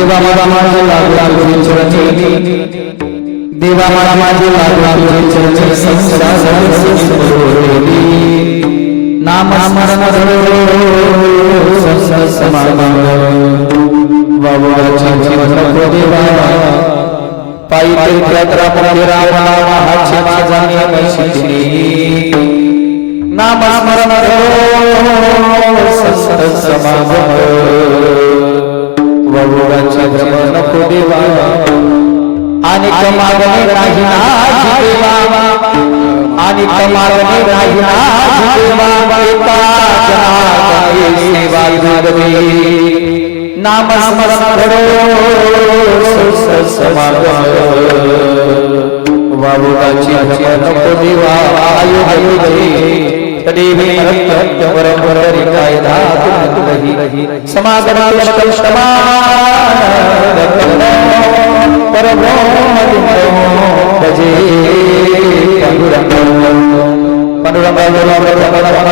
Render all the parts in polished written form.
देवा माझे लागू तुझे चरणी देवा माझे लागू तुझे चरणी संसार सरोवरी नाम स्मरण धरो संसार समागम वावराची जीवन देवा पायी तीर्थयात्रा मंदिरा हाची माझा नियम शिकली नाम स्मरण धरो संसार समागम वावराची भ्रमण नको देवा आणि कमावणे नाही नाजी देवा आणि कमावणे नाही नाजी देवा एका जनाची सेवा करणे नाम स्मरण धरो समागम वावराची भ्रमण नको देवा आयु आयु तदेवी रक्त परंपरी कायदा तुमहि समागम लक्ष्मा परब्रह्म भजे पांडुरंग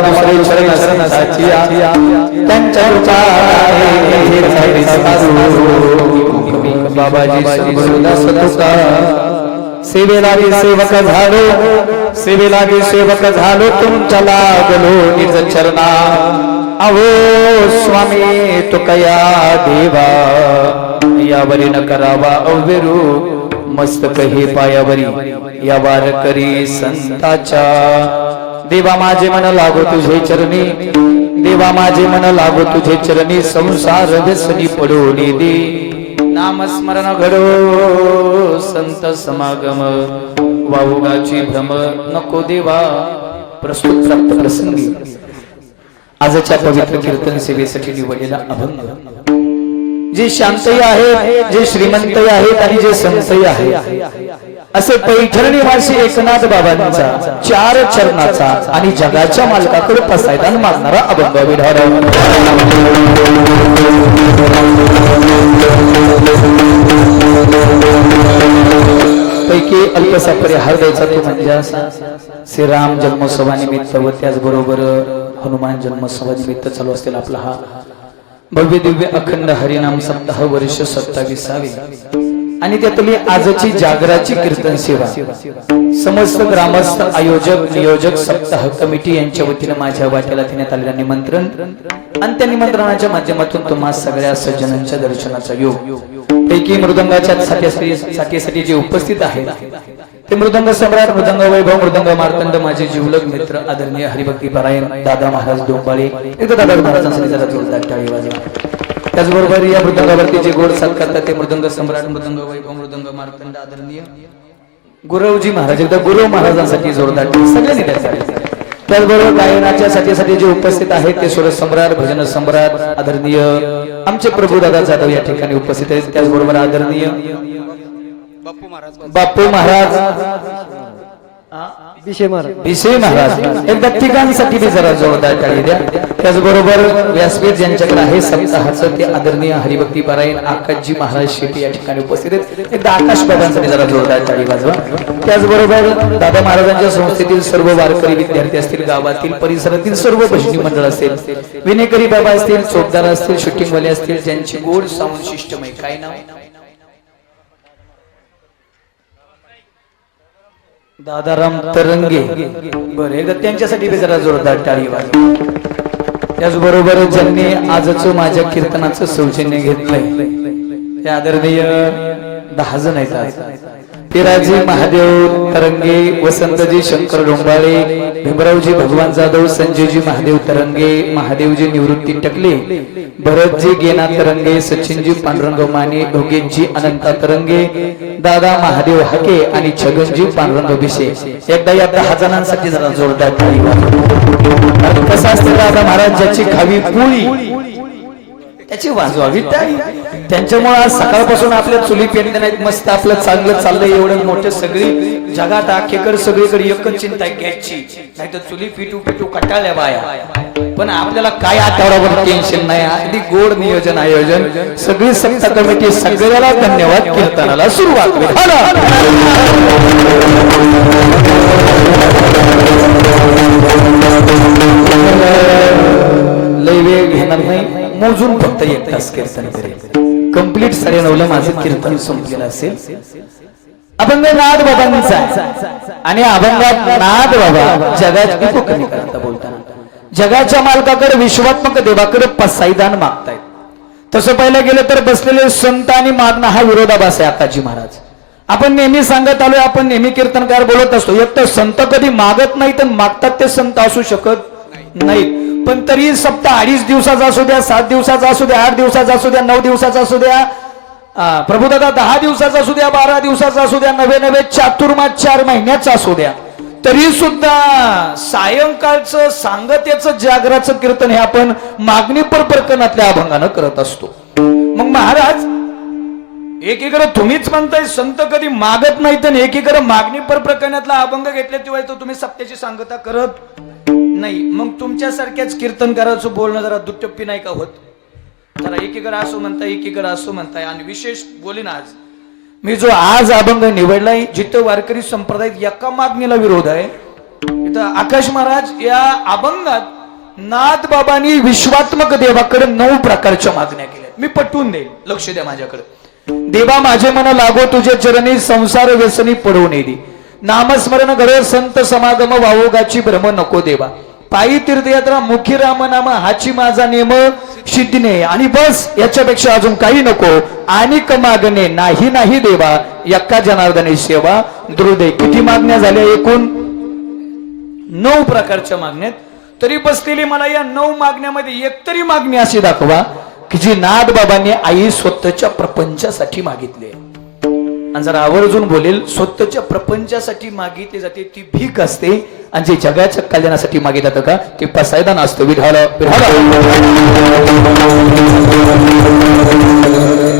दुसरे शरण साचिया त्यांच्या उचारे बाबाजी सद्गुरुदास तुका सेवेला सेवक झालो तुमच्या लागलो निज चरणा अहो स्वामी तुकया देवा यावरी न करावा अवेरू मस्तक हे पायावरी या वारकरी संताच्या देवा माझे मन लागो तुझे चरणी देवा माझे मन लागो तुझे चरणी संसार व्यसनी पडून दे नाम स्मरण घडो संत समागम वावगाची भ्रम नको देवा प्रस्तुत प्राप्त प्रसंगी आजच्या पवित्र कीर्तन सेवेसाठी निवडलेला अभंग जे शांतही आहे जे श्रीमंतही आहेत आणि जे संतही आहेत असे पैठण निवासी एकनाथ बाबांचा चार चरणाचा आणि जगाच्या मालकाकडे पसायदान मागणारा अभंग विढारा पैकी अल्पसा परिहार द्यायचा तो म्हणजे असा श्रीराम जन्मोत्सवानिमित्त व त्याचबरोबर हनुमान जन्मोत्सवानिमित्त चालू असतील आपला हा भव्य दिव्य अखंड हरिनाम सप्ताह वर्ष 27वे आणि त्यातली आजची जागराची कीर्तन सेवा समस्त ग्रामस्थ आयोजक नियोजक सप्ताह कमिटी यांच्या वतीने माझ्या वाट्याला देण्यात आलेलं निमंत्रण आणि त्या निमंत्रणाच्या माध्यमातून तुम्हा सगळ्या सज्जनांच्या दर्शनाचा योग पैकी मृदंगाच्या साठीसाठी जे उपस्थित आहेत ते मृदंग सम्राट मृदंग वैभव मृदंग मार्तंड माझे जीवलग मित्र आदरणीय हरिभक्ती पारायण दादा महाराज डोंबाळे एकदा दादा महाराजांसाठी जरा जोरदार टाळी वाजवा त्याचबरोबर या मृदंगावरती जे गोड साथ करतात ते मृदंग सम्राट मृदंग वैभव मृदंग मार्तंड आदरणीय गुरुजी महाराज एकदा गुरु महाराजांसाठी जोरदार टाळी सगळ्यांनी द्यायचा त्याचबरोबर गायनाच्या साठी जे उपस्थित आहेत ते सुर सम्राट भजन सम्राट आदरणीय आमचे प्रभू दादा जाधव या ठिकाणी उपस्थित आहेत त्याचबरोबर आदरणीय बापू महाराज विषय महाराज एकदा ठिकाणसाठी बी जरा जोरदार टाळी द्या त्याचबरोबर व्यासपीठ ज्यांच्याकडे आहे सप्ताहाचं ते आदरणीय हरिभक्ती पारायण आकाशजी महाराज शेट्टी या ठिकाणी उपस्थित आहेत एकदा आकाश बाबांसाठी जरा जोरदार टाळी वाजवा त्याचबरोबर दादा महाराजांच्या संस्थेतील सर्व वारकरी विद्यार्थी असतील गावातील परिसरातील सर्व भजनी मंडळ असतील विनेकरी बाबा असतील चोपदार असतील शूटिंगवाले असतील ज्यांची गोड साऊंड सिस्टम आहे काय नाव दादाराम तरंगे बरे त्यांच्यासाठी जरा जोरदार टाळी वाजवा त्याचबरोबर ज्यांनी आजच माझ्या कीर्तनाचं सौजन्य घेतलंय ते आदरणीय 10 जण आहेत पिराजी महादेव तरंगे वसंतजी शंकर डोंबाळे भीमरावजी भगवान जाधव संजयजी महादेव तरंगे महादेवजी निवृत्ती टकले भरतजी गेना तरंगे सचिनजी पांडुरंग माने योगेशजी अनंता तरंगे दादा महादेव हाके आणि छगनजी पांडुरंग भिसे एकदा या 10 जणांसाठी जरा जोरदार टाळी वाजवा कसं असतं दादा महाराज ज्याची खावी पोळी त्याची वाजवावी टाळी त्यांच्यामुळे आज सकाळपासून आपल्या चुली पेटल्या नाहीत मस्त आपलं चांगलं चाललंय एवढं मोठं सगळी जगात आखेकर सगळीकडे एकच चिंता घ्यायची नाही तर चुली पिटू पिटू कटाळल्या बाया पण आपल्याला काय आठवड्यावर टेन्शन नाही अगदी गोड नियोजन आयोजन सगळी सत्ता कमिटी सगळ्याला धन्यवाद कीर्तनाला सुरुवात लय वेळ घेणार नाही मोजून फक्त 1 तास कीर्तन करेल कंप्लीट 9:30 माझं कीर्तन संपलेलं असेल. अभंग नाद बाबांचा आणि अभंगात नाद बाबा जगाची कोकणी करता बोलताना जगाच्या मालकाकडे विश्वात्मक देवाकडे पसाईदान मागतायत. तसं पाहिलं गेलं तर बसलेले संत आणि मागणं हा विरोधाभास आहे. आकाजी महाराज आपण नेहमी सांगत आलोय, आपण नेहमी कीर्तनकार बोलत असतो, एक तर संत कधी मागत नाही तर मागतात ते संत असू शकत नाही. पण तरी सप्ताह 2.5 दिवसाचा असू द्या, 7 दिवसाचा असू द्या, 8 दिवसाचा असू द्या, 9 दिवसाचा असू द्या, प्रभुदादा 10 दिवसाचा असू द्या, 12 दिवसाचा असू द्या, नवे चातुर्मास 4 महिन्याचा असू द्या, तरी सुद्धा सायंकाळचं सांगतेचं जागराचं कीर्तन हे आपण मागणीपर प्रकरणातल्या अभंगानं करत असतो. मग महाराज एकीकडे तुम्हीच म्हणताय संत कधी मागत नाही, तर एकीकडे मागणीपर प्रकरणातला अभंग घेतल्याशिवाय तो तुम्ही सत्याची सांगता करत नाही. मग तुमच्यासारख्याच कीर्तनकाराचं बोलणं जरा दुट्टप्पी नाही का होत? जरा एकीकडे असो म्हणताय, एकीकडे असो म्हणताय. आणि विशेष बोलीन आज मी जो आज अभंग निवडलाय, जिथं वारकरी संप्रदायात एका मागणीला विरोध आहे, इथं आकाश महाराज या अभंगात नाथ बाबांनी विश्वात्मक देवाकडे 9 प्रकारच्या मागण्या केल्या. मी पटवून देईल, लक्ष द्या माझ्याकडे. देवा माझे मन लागो तुझे चरणी, संसार व्यसनी पडवून दे, नामस्मरण घडो संत समागम, वावोगाची भ्रम नको देवा, पायी तीर्थयात्रा मुखी राम नाम, हाची माझा नेम सिद्धीने, आणि बस याच्यापेक्षा अजून काही नको, आणि मागणे नाही नाही देवा, यक्का जनार्दनी सेवा द्रुदे. किती मागण्या झाल्या एकूण? 9 प्रकारच्या मागण्यात. तरी बसलेली मला या 9 मागण्यामध्ये एकतरी मागणी अशी दाखवा की जी नाथ बाबांनी आई स्वतःच्या प्रपंचासाठी मागितली. आणि जरा आवर्जून बोलेल, स्वतःच्या प्रपंचासाठी मागितली जाते ती भीक असते, आणि जे जगाच्या कल्याणासाठी मागितलं जातं का ते पसायदान असतं. विढाला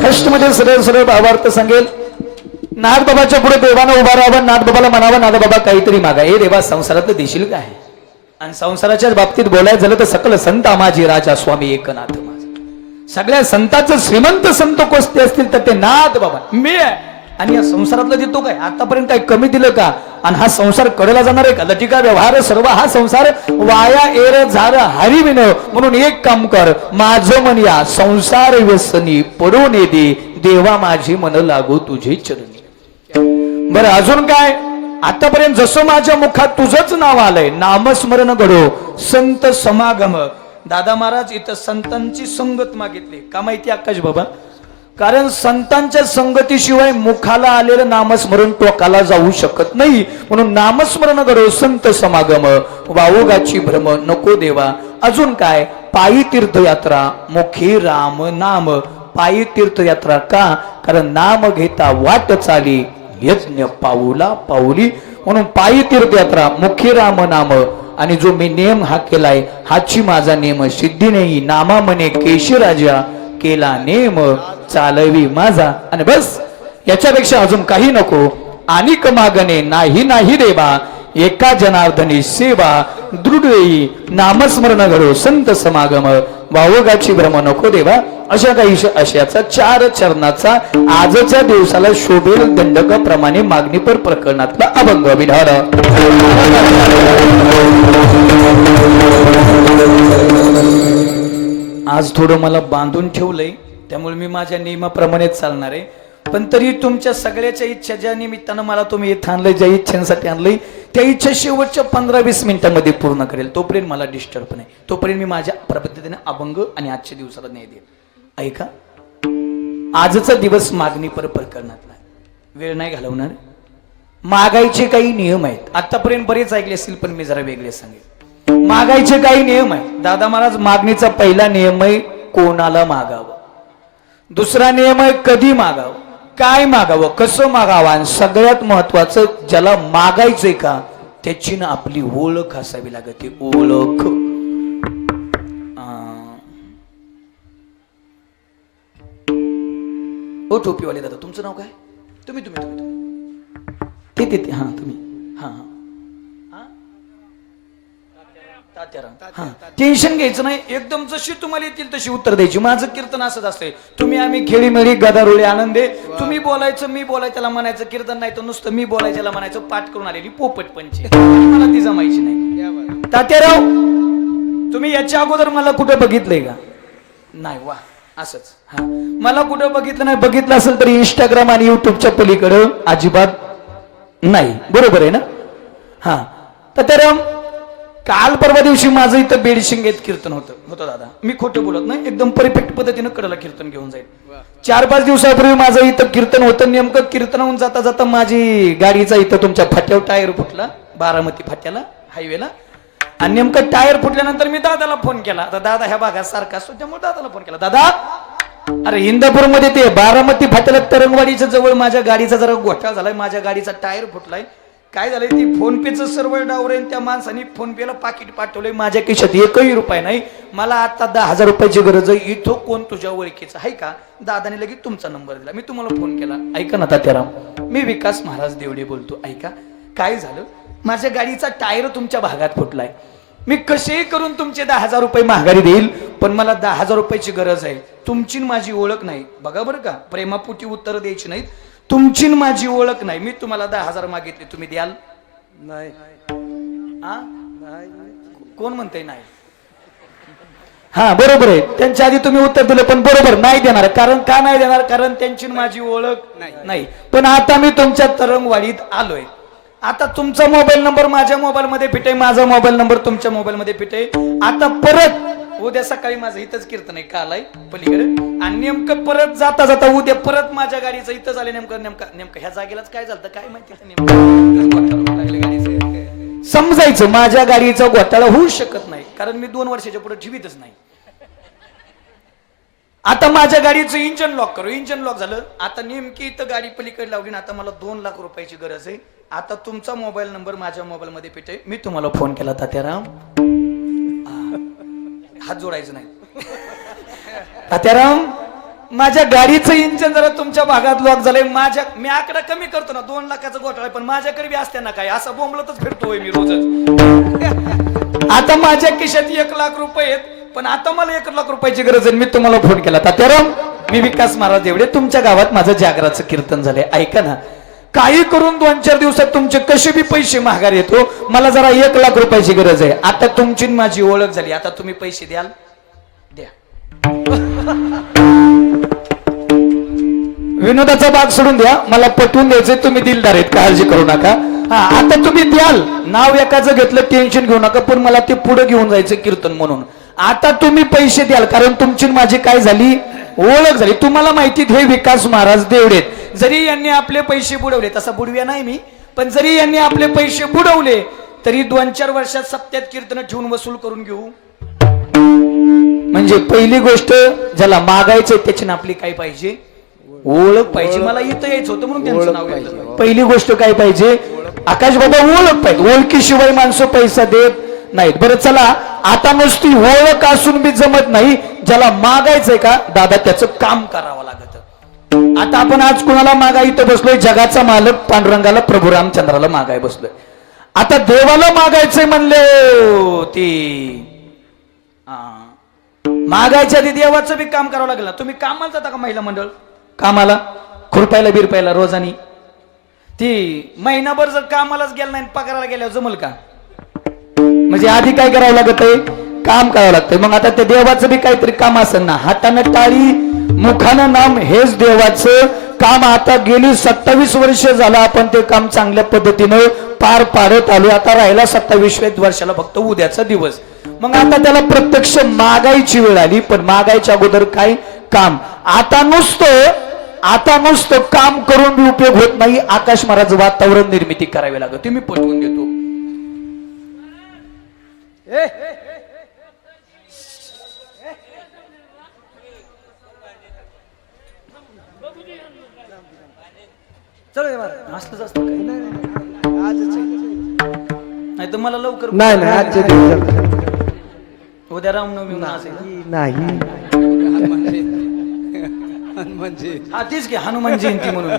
फर्स्ट मध्ये सरळ सरळ भावार्थ सांगेल. नाथ बाबाच्या पुढे देवानं उभा राहावं, नाथ बाबाला म्हणावं, नाथ बाबा काहीतरी मागा. हे देवा संसारातलं देशील काय? आणि संसाराच्या बाबतीत बोलायचं झालं तर सकल संत आमाजी राजा स्वामी एकनाथ माझा. सगळ्या संतांचं श्रीमंत संत कोसते असतील तर ते नाथ बाबा मी आहे. आणि या संसारातलं देतो काय? आतापर्यंत काय कमी दिलं का? आणि हा संसार कडेला जाणार आहे का? लटिका व्यवहार सर्व हा संसार वाया एर झार हरी विन. म्हणून एक काम कर, माझं मन या संसार व्यसनी पडून दे, देवा माझी मन लागू तुझे चरणी. बरं अजून काय? आतापर्यंत जसं माझ्या मुखात तुझंच नाव आलंय, नामस्मरण घडो संत समागम. दादा महाराज इथं संतांची संगत मागितली का माहिती आकाश बाबा? कारण संतांच्या संगतीशिवाय मुखाला आलेलं नामस्मरण टोकाला जाऊ शकत नाही. म्हणून नामस्मरण घडो संत समागम, वावोगाची भ्रम नको देवा. अजून काय? पायी तीर्थयात्रा मुखी राम नाम. पायी तीर्थयात्रा का? कारण नाम घेता वाट चाली, यज्ञ पाऊला पाऊली. म्हणून पायी तीर्थयात्रा मुखी राम नाम. आणि जो मी नेम हा केलाय, हाची माझा नेम सिद्धी नाही, नामा म्हणे केशी राजा, केला नेम चालवी माझा. आणि बस याच्यापेक्षा अजून काही नको. आणि मागणे नाही नाही देवा, एका जनार्दनी सेवा दृढ नामस्मरण घडो संत समागम, वावोगाची भ्रम नको देवा. अशा काही अशाचा 4 चरणाचा आजच्या दिवसाला शोभेल दंडकाप्रमाणे मागणीपर प्रकरणातला अभंग विधान. आज थोडं मला बांधून ठेवलंय, त्यामुळे मी माझ्या नियमाप्रमाणेच चालणार आहे. पण तरी तुमच्या सगळ्याच्या इच्छा ज्या निमित्तानं मला तुम्ही इथं आणलंय, ज्या इच्छांसाठी आणलंय, त्या इच्छा शेवटच्या 15-20 मिनिटांमध्ये पूर्ण करेल. तोपर्यंत मला डिस्टर्ब नाही, तोपर्यंत मी माझ्या पद्धतीने अभंग आणि आजच्या दिवसाला न्याय देईल. ऐका, आजचा दिवस मागणी पर प्रकरणातला, वेळ नाही घालवणार. मागायचे काही नियम आहेत, आतापर्यंत बरेच ऐकले असतील पण मी जरा वेगळे सांगेल. मागायचे काही नियम आहेत. दादा महाराज मागणीचा पहिला नियम आहे कोणाला मागावं. दुसरा नियम आहे कधी मागावं, काय मागावं, कसं मागावं. आणि सगळ्यात महत्वाचं ज्याला मागायचंय का त्याची ना आपली ओळख असावी लागते. ओळख. ओ टोपीवाले दादा, तुमचं नाव काय? तुम्ही तुम्ही तुम्ही ते हा तुम्ही हा टेन्शन घ्यायचं नाही. एकदम जशी तुम्हाला येतील तशी उत्तर द्यायची. माझं कीर्तन असंच असतंय. तुम्ही आम्ही खेळीमेळी गदारोळी आनंदे, तुम्ही बोलायचं मी बोलायचं त्याला म्हणायचं. कीर्तन नाही तर नुसतं मी बोलायच्याला म्हणायचं. पाठ करून आलेली पोपट पंची मला ती जमायची नाही. तात्याराव, तुम्ही याच्या अगोदर मला कुठे बघितलंय का? नाही. वा, असंच. हा, मला कुठं बघितलं नाही, बघितलं असेल तरी इंस्टाग्राम आणि युट्यूबच्या पलीकडं अजिबात नाही. बरोबर आहे ना? हा, तर काल परवा दिवशी माझं इथं बेडशिंगेत कीर्तन होतं दादा. मी खोटं बोलत नाही, एकदम परफेक्ट पद्धतीनं कडला कीर्तन घेऊन जाईल. 4-5 दिवसापूर्वी माझं इथं कीर्तन होतं. नेमकं कीर्तनाहून जाता जाता माझी गाडीचा इथं तुमच्या फाट्यावर टायर फुटला, बारामती फाट्याला, हायवेला. आणि नेमकं टायर फुटल्यानंतर मी दादाला फोन केला. आता दादा ह्या भागात सारखा असतो, त्यामुळे दादाला फोन केला. दादा, अरे इंदापूर मध्ये ते बारामती फाट्याला तरंगवाडीच्या जवळ माझ्या गाडीचा जरा घोटाळा झालाय, माझ्या गाडीचा टायर फुटलाय. काय झालंय, ती फोन पेचं सर्व्हर डाऊन आहे. त्या माणसाने फोन पेला पाकिट पाठवलंय, माझ्या खिशात एकही रुपया नाही. मला आता 10,000 रुपयाची गरज आहे. इथं कोण तुझ्या ओळखीचं आहे का? दादाने लगेच तुमचा नंबर दिला. मी तुम्हाला फोन केला. ऐका ना तात्याराम, मी विकास महाराज देवडे बोलतो. ऐका, काय झालं, माझ्या गाडीचा टायर तुमच्या भागात फुटलाय. मी कसेही करून तुमचे 10,000 रुपये माघारी देईल, पण मला 10,000 रुपयाची गरज आहे. तुमची माझी ओळख नाही. बघा बरं का, प्रेमापोटी उत्तर द्यायची नाहीत. तुमची माझी ओळख नाही. मी तुम्हाला 10,000 मागितले, तुम्ही द्याल? नाही. कोण म्हणते नाही? हा, बरोबर आहे. त्यांच्या आधी तुम्ही उत्तर दिलं, पण बरोबर नाही देणार. कारण का नाही देणार? कारण त्यांची माझी ओळख नाही. पण आता मी तुमच्या तरंगवाडीत आलोय. आता तुमचा मोबाईल नंबर माझ्या मोबाईल मध्ये फिटे, माझा मोबाईल नंबर तुमच्या मोबाईल मध्ये फिटे. आता परत उद्या सकाळी माझं इथंच कीर्तन आहे, काल आहे पलीकडे. आणि नेमकं परत जाता जाता उद्या परत माझ्या गाडीचं इथं झालं. नेमकं ह्या जागेलाच काय झालं काय माहिती. समजायचं माझ्या गाडीचा घोटाळा होऊ शकत नाही, कारण मी 2 वर्षाच्या पुढे जीवितच नाही. आता माझ्या गाडीचं इंजन लॉक करू. इंजन लॉक झालं. आता नेमकी इथं गाडी पलीकडे लावली. आता मला 2 लाख रुपयाची गरज आहे. आता तुमचा मोबाईल नंबर माझ्या मोबाईल मध्ये फिटे. मी तुम्हाला फोन केला, तात्याराम, हात जोडायचं नाही. तात्याराम, माझ्या गाडीचं इंजन जरा तुमच्या भागात लॉक झालंय. मी आकडा कमी करतो ना, 2 लाखाचा घोटाळा, पण माझ्याकडे बी असते ना काय, असं बोंबलतच फिरतोय मी रोजच. आता माझ्या खिशात 1 लाख रुपये आहेत, पण आता मला 1 लाख रुपयाची गरज आहे. मी तुम्हाला फोन केला. तात्याराम, मी विकास महाराज एवढे, तुमच्या गावात माझं जागराचं कीर्तन झालंय. ऐका ना, काही करून 2-4 दिवसात तुमचे कसे बी पैसे माघार येतो. मला जरा 1 लाख रुपयाची गरज आहे. आता तुमची माझी ओळख झाली. आता तुम्ही पैसे द्याल? द्या. विनोदाचा भाग सोडून द्या, मला पटवून द्यायचंय. तुम्ही दिलदार आहेत, काळजी करू नका. हा, आता तुम्ही द्याल. नाव एकाचं घेतलं, टेन्शन घेऊ नका, पण मला ते पुढे घेऊन जायचं कीर्तन म्हणून. आता तुम्ही पैसे द्याल, कारण तुमची माझी काय झाली, ओळख झाली. तुम्हाला माहिती हे विकास महाराज देवडेत. जरी यांनी आपले पैसे बुडवले, तसा बुडव्या नाही मी, पण जरी यांनी आपले पैसे बुडवले तरी 2-4 वर्षात सप्त्यात कीर्तन ठेवून वसूल करून घेऊ. म्हणजे पहिली गोष्ट, ज्याला मागायचंय त्याची आपली काय पाहिजे, ओळख पाहिजे. मला इथं यायचं होतं म्हणून त्यांचं नाव घेतलं. पहिली गोष्ट काय पाहिजे, आकाश बाबा, ओळख पाहिजे. ओळखीशिवाय माणसं पैसा देत नाहीत. बरं चला, आता नुसती ओळख असून बी जमत नाही. ज्याला मागायचंय का दादा, त्याचं काम करावं लागत. आता आपण आज कुणाला मागा इथं बसलोय, जगाचा मालक पांडुरंगाला, प्रभू रामचंद्राला मागाय बसलोय. आता देवाला मागायचंय म्हणले मागायच्या आधी देवाचं बी काम करावं लागलं. तुम्ही कामाला जाता का महिला मंडळ? कामाला खुरपायला बिरपायला रोजानी, ती महिनाभर जर कामालाच गेला नाही, पगाराला गेल्यावर जमल का? म्हणजे आधी काय करावं लागत आहे, काम करावं लागतंय. मग आता त्या देवाचं बी काहीतरी काम असेल ना. हातानं टाळी, मुखानं नाम, हेच देवाचं काम. आता गेली 27 वर्ष झालं आपण ते काम चांगल्या पद्धतीनं पार पाडत आलो. आता राहिला 27व्या वर्षाला फक्त उद्याचा दिवस. मग आता त्याला प्रत्यक्ष मागायची वेळ आली. पण मागायच्या अगोदर काय काम. आता नुसतं काम करून बी उपयोग होत नाही. आकाश महाराज वातावरण निर्मिती करावी लागत. तुम्ही पटवून देतो. असलंच असतं काय? नाही तर मला लवकर नाही आजच्या दिवसात उद्या रामनवमी असेल नाही. हा तेच की, हनुमान जयंती म्हणून.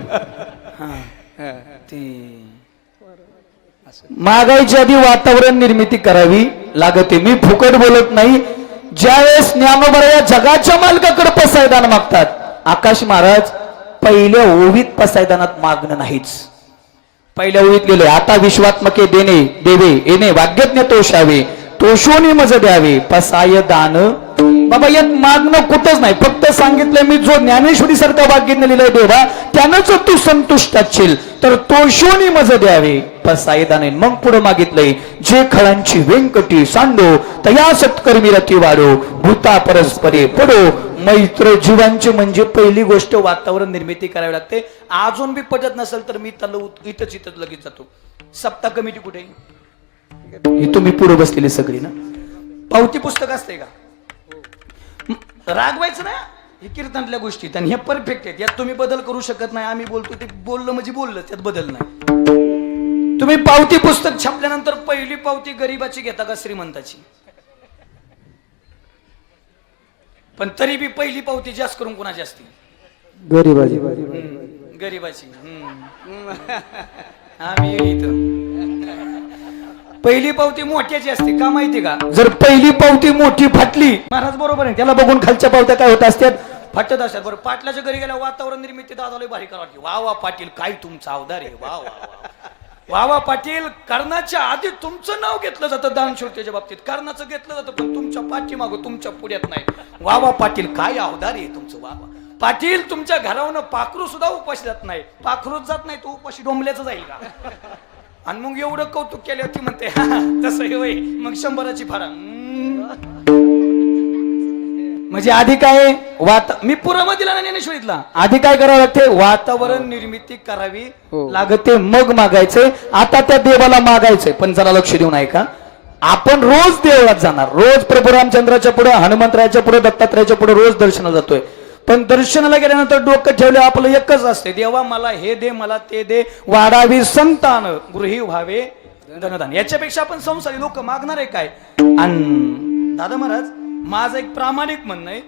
मागायच्या आधी वातावरण निर्मिती करावी लागते. मी फुकट बोलत नाही. ज्यावेळेस ज्ञानोबा या जगाच्या मालकाकडे पसायदान मागतात, आकाश महाराज पहिल्या ओवीत पसायदानात मागणं नाहीच. पहिल्या ओवीत लिहिले, आता विश्वात्मके देणे देवे येणे वाग्यज्ञ तोषावे, तोषोनी मज द्यावे, पसाय दान बाबा यात मागणं कुठंच नाही, फक्त सांगितलं मी जो ज्ञानेश्वरी सारखा वाक्यात लिहिलंय देवा त्यानंच तू संतुष्ट असशील तर तो शोनी मज द्यावे फसायदा नाही. मग पुढे मागितलंय जे खळांची व्यंकटी सांडो तया सत्कर्मी रती वाढो भूता परस्परे पडो मैत्र जीवांची. म्हणजे पहिली गोष्ट वातावरण निर्मिती करावी लागते. अजून बी पटत नसेल तर मी त्याला इथंच लगेच जातो. सप्ताह कमिटी कुठे ही तुम्ही पुढे बसलेली सगळी ना, पावती पुस्तक असते का? रागवायचं ना हे कीर्तनातल्या गोष्टी आणि हे परफेक्ट आहेत, यात तुम्ही बदल करू शकत नाही. आम्ही बोलतो ते बोललं म्हणजे बोललं, त्यात बदल नाही. तुम्ही पावती पुस्तक छापल्यानंतर पहिली पावती गरीबाची घेता का श्रीमंताची? पण तरी बी पहिली पावती जास्त करून कोणाची असते? गरीबाची. गरीबाची. आम्ही इथं पहिली पावती मोठ्याची असते का माहिती का? जर पहिली पावती मोठी फाटली, महाराज बरोबर आहे, त्याला बघून खालच्या पावत्या काय होत असतात? फाटत असतात. बरं पाटलाच्या घरी गेल्या वातावरण निर्मिती दादाला भारी करा वाटते. वा वा पाटील काय तुमचा अवधार आहे, वा वा वा वा पाटील. कर्णाच्या आधी तुमचं नाव घेतलं जातं दानशूरतेच्या बाबतीत, कर्णाचं घेतलं जातं पण तुमच्या पाठीमागं तुमच्या पुढ्यात नाही. वा वा पाटील काय अवधार आहे तुमचं, वा वा पाटील. तुमच्या घरावरून पाखरू सुद्धा उपाशी जात नाही, पाखरूच जात नाही तो उपाशी डोंबल्याचं जाईल का? आणि मग एवढं कौतुक केलं ती म्हणते तसं हे होय मग 100ची फारा. म्हणजे आधी काय मी पुरामधील ज्ञानेश्वरीतला आधी काय करावं लागते? वातावरण निर्मिती करावी लागते मग मागायचे. आता त्या देवाला मागायचंय पण जरा लक्ष देऊन ऐका. आपण रोज देवळात जाणार, रोज प्रभू रामचंद्राच्या पुढे, हनुमंतरायाच्या पुढे, दत्तात्रयाच्या पुढे रोज दर्शनाला जातोय. पण दर्शनाला गेल्यानंतर डोकं ठेवलं आपलं एकच असते, देवा मला हे दे मला ते दे, वाढावी संतान गृही व्हावे धनदान. याच्यापेक्षा आपण संसारी लोक मागणार आहे काय? आणि दादा महाराज माझं एक प्रामाणिक म्हणणं आहे,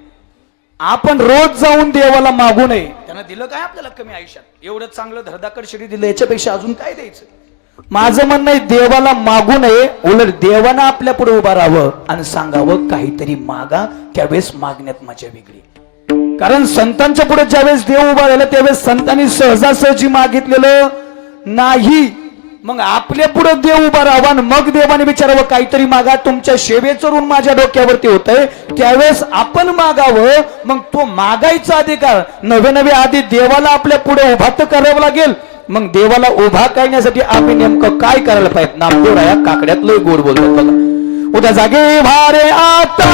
आपण रोज जाऊन देवाला मागू नये. त्यानं दिलं काय आपल्याला कमी आयुष्यात? एवढं चांगलं धरधाकड शिडी दिलं, याच्यापेक्षा अजून काय द्यायचं? माझं म्हणणं आहे देवाला मागू नये, उलट देवानं आपल्या पुढे उभा राहावं आणि सांगावं काहीतरी मागा. त्यावेळेस मागण्यात मजा वेगळी. कारण संतांच्या पुढे ज्यावेळेस देव उभा राहिला त्यावेळेस संतांनी सहजासहजी मागितलेलं नाही. मग आपल्या पुढे देव उभा राहावा आणि मग देवाने विचारावं काहीतरी मागा. तुमच्या सेवेचं ऋण माझ्या डोक्यावरती होतंय, त्यावेळेस आपण मागावं. मग तो मागायचा अधिकार नवे नवे आधी देवाला आपल्या पुढे उभा तर करावं लागेल. मग देवाला उभा करण्यासाठी आम्ही नेमकं काय करायला पाहिजे? नामदेव राया काकड्यातलं गोड बोलतात बघा. उद्या जागे भारे आता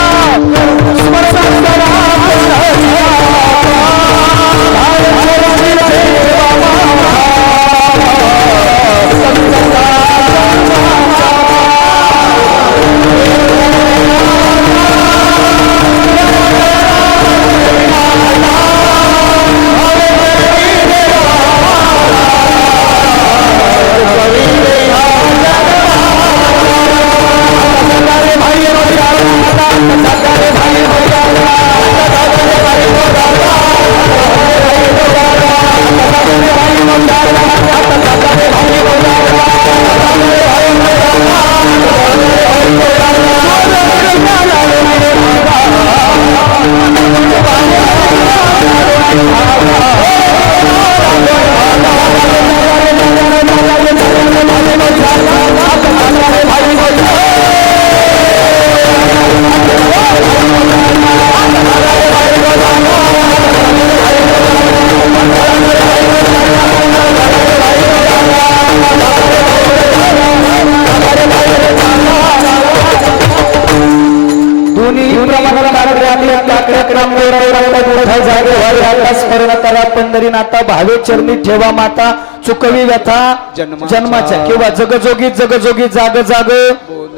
पंढरीनाथा भावे चरणी ठेवा माता चुकवी व्यथा जन्माच्या. किंवा जगजोगी जगजोगी जाग जाग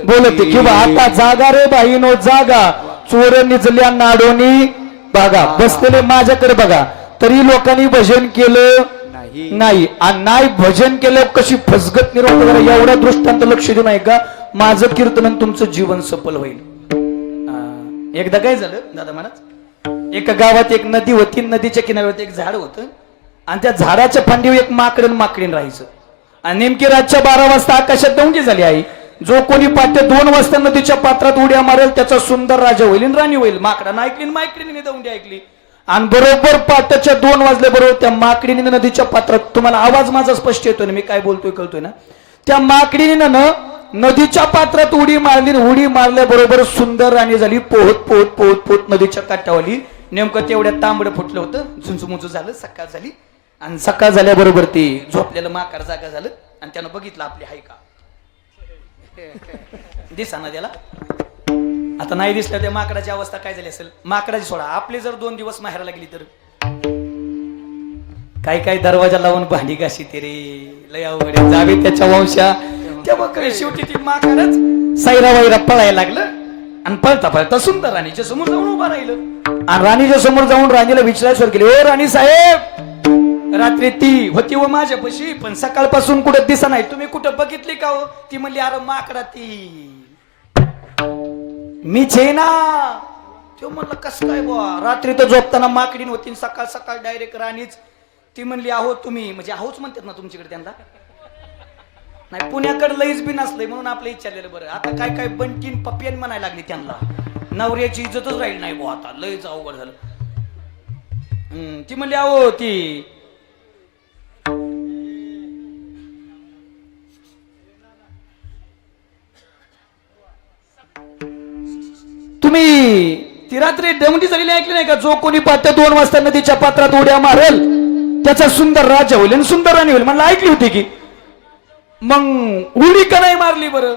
बोलते. किंवा आता जागा रे बाईनो जागा चोर निजल्या नाडोनी बघा. बसलेले माझ्याकडे बघा तरी लोकांनी भजन केलं नाही. आणि नाही भजन केलं कशी फसगत निर्माण करा एवढ्या दृष्टांत लक्ष देऊ नये का? माझं कीर्तन तुमचं जीवन सफल होईल. एकदा काय झालं दादा महाराज, एका गावात एक नदी होती. नदीच्या किनाऱ्यावर एक झाड होतं आणि त्या झाडाच्या फांदीवर एक माकडीन राहायचं. आणि नेमकी रातच्या 12 वाजता आकाशात दंगी झाली आहे. जो कोणी पाठ्य 2 वाजता नदीच्या पात्रात उड्या मारेल त्याचा सुंदर राजा होईल राणी होईल. माकडानं ऐकली, माकडीने दौंडी ऐकली आणि बरोबर पाठच्या 2 वाजले बरोबर त्या माकडीने नदीच्या पात्रात, तुम्हाला आवाज माझा स्पष्ट येतोय ना, मी काय बोलतोय कळतोय ना, त्या माकडीने नदीच्या पात्रात उडी मारली आणि उडी मारल्याबरोबर सुंदर राणी झाली. पोहत पोहत पोहत पोहत नदीच्या काठावली. नेमकं तेवढ्यात तांबडं फुटलं होतं. झुंचमुंचू झालं. सकाळ झाली आणि सकाळ झाल्याबरोबर ते झोपलेलं माकड जागा झालं आणि त्यानं बघितलं आपली हाय का दिसाना त्याला. आता नाही दिसलं त्या माकडाची अवस्था काय झाली असेल. माकडाची सोडा, आपली जर 2 दिवस माहेराला गेली तर काय काय दरवाजा लावून भांडी घाशी ते रे लय अवघड आहे. जावे त्याच्या वंशा. तेव्हा काय शेवटी ती माकडच सैरा वैरा पळायला लागलं आणि पळता पळता सुंदर राणीच्या समोर जाऊन उभा राहिलं आणि राणीच्या समोर जाऊन राणीला विचारायला केली, ओ राणी साहेब, रात्री ती होती व माझ्यापाशी पण सकाळपासून कुठं दिसा नाही, तुम्ही कुठं बघितली का हो? ती म्हणली, अरे माकडा ती मीच आहे ना. तो म्हणलं कस काय बुवा, रात्री तर झोपताना माकडीन होती, सकाळ सकाळ डायरेक्ट राणीच. ती म्हणली, अहो तुम्ही म्हणजे आहोच म्हणतात ना तुमच्याकडे त्यांना. नाही पुण्याकडे लईच बी नसलंय म्हणून आपलं विचारलेलं बरं. आता काय काय बंटीन पपियन म्हणायला लागली त्यांना. नवऱ्याची इज्जतच राहील नाही बुवा, आता लईच अवघड झालं. ती म्हणली, अहो ती तुम्ही ती रात्री दमडी झालेली ऐकली नाही का, जो कोणी पाहत्या 2 वाजता नदीच्या पात्रात उड्या मारेल त्याचा सुंदर राजा होईल आणि सुंदर राणी होईल. म्हणलं ऐकली होती की, मग उडी का नाही मारली बरं?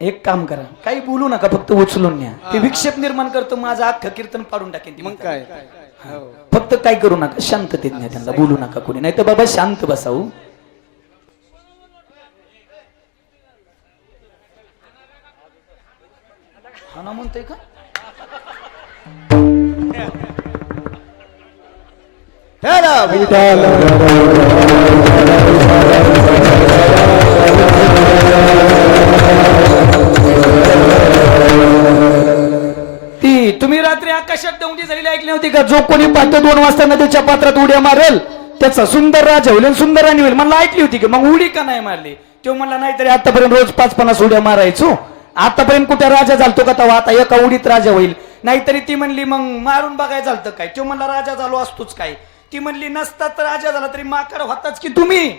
एक काम करा, काही बोलू नका, फक्त उचलून न्या. ते विक्षेप निर्माण करतो, माझं अख्खं कीर्तन पाडून टाकेन. मग काय, फक्त काय करू नका, शांततेत न्या त्यांना, बोलू नका कोणी. नाही तर बाबा शांत बसाऊ. हा ना म्हणतोय का? ती तुम्ही रात्री आकाशात दौंडी झालेली ऐकली होती का, जो कोणी पाहतो 2 वाजता नदीच्या पात्रात उड्या मारेल त्याचा सुंदर राजा होईल आणि सुंदर राणी होईल. मला ऐकली होती की, मग उडी का नाही मारली? तो म्हणला, नाही तरी आतापर्यंत रोज 5-50 उड्या मारायचो, आतापर्यंत कुठे राजा झालतो का तेव्हा, आता एका उडीत राजा होईल. नाहीतरी ती म्हणली, मग मारून बघायला झालतं काय? तो म्हणला, राजा झालो असतोच काय? ती म्हणली, नसता तर राजा झाला तरी माकड होताच की तुम्ही.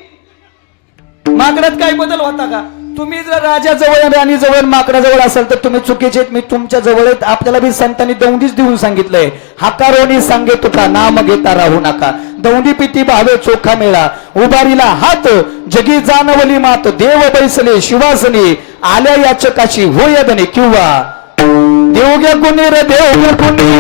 माकडात काय बदल होता का? तुम्ही जर राजा जवळ राणी जवळ माकडाजवळ असाल तर तुम्ही चुकीचे आहेत. मी तुमच्या जवळ आहेत. आपल्याला बी संतांनी दौंडीच देऊन सांगितलंय, हाकारोनी सांगे तुका नाम घेता राहू नका. दौंडी पिती भावे चोखा मेळा, उभारीला हात जगी जानवली मात, देव बैसले शिवासनी आल्या याचकाची होय धनी. किंवा देवग्या कुणी रे देवग्या कुणी,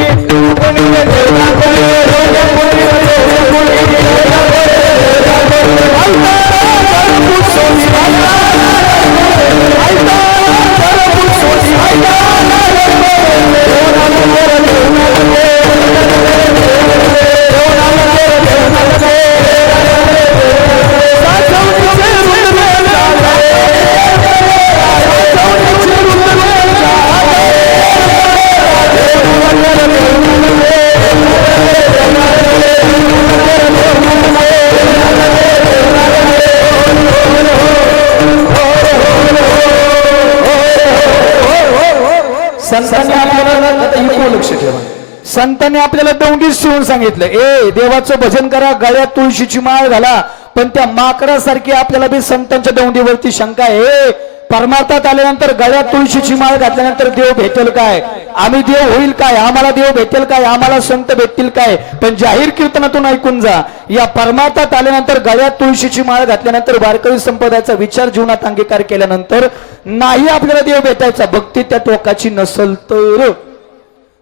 संतांनी आपल्याला दौंडीच शिवून सांगितलं, ए देवाचं भजन करा, गळ्यात तुळशीची माळ घाला. पण त्या माकडासारखी आपल्याला बी संतांच्या दौंडीवरती शंका आहे. परमार्थात आल्यानंतर गळ्यात तुळशीची माळ घातल्यानंतर देव भेटेल काय? आम्ही देव होईल काय? आम्हाला देव भेटेल काय? आम्हाला संत भेटतील काय? पण जाहीर कीर्तनातून ऐकून जा, या परमार्थात आल्यानंतर गळ्यात तुळशीची माळ घातल्यानंतर वारकरी संप्रदायाचा विचार जीवनात अंगीकार केल्यानंतर नाही आपल्याला देव भेटायचा, भक्ती त्या टोकाची नसल तर.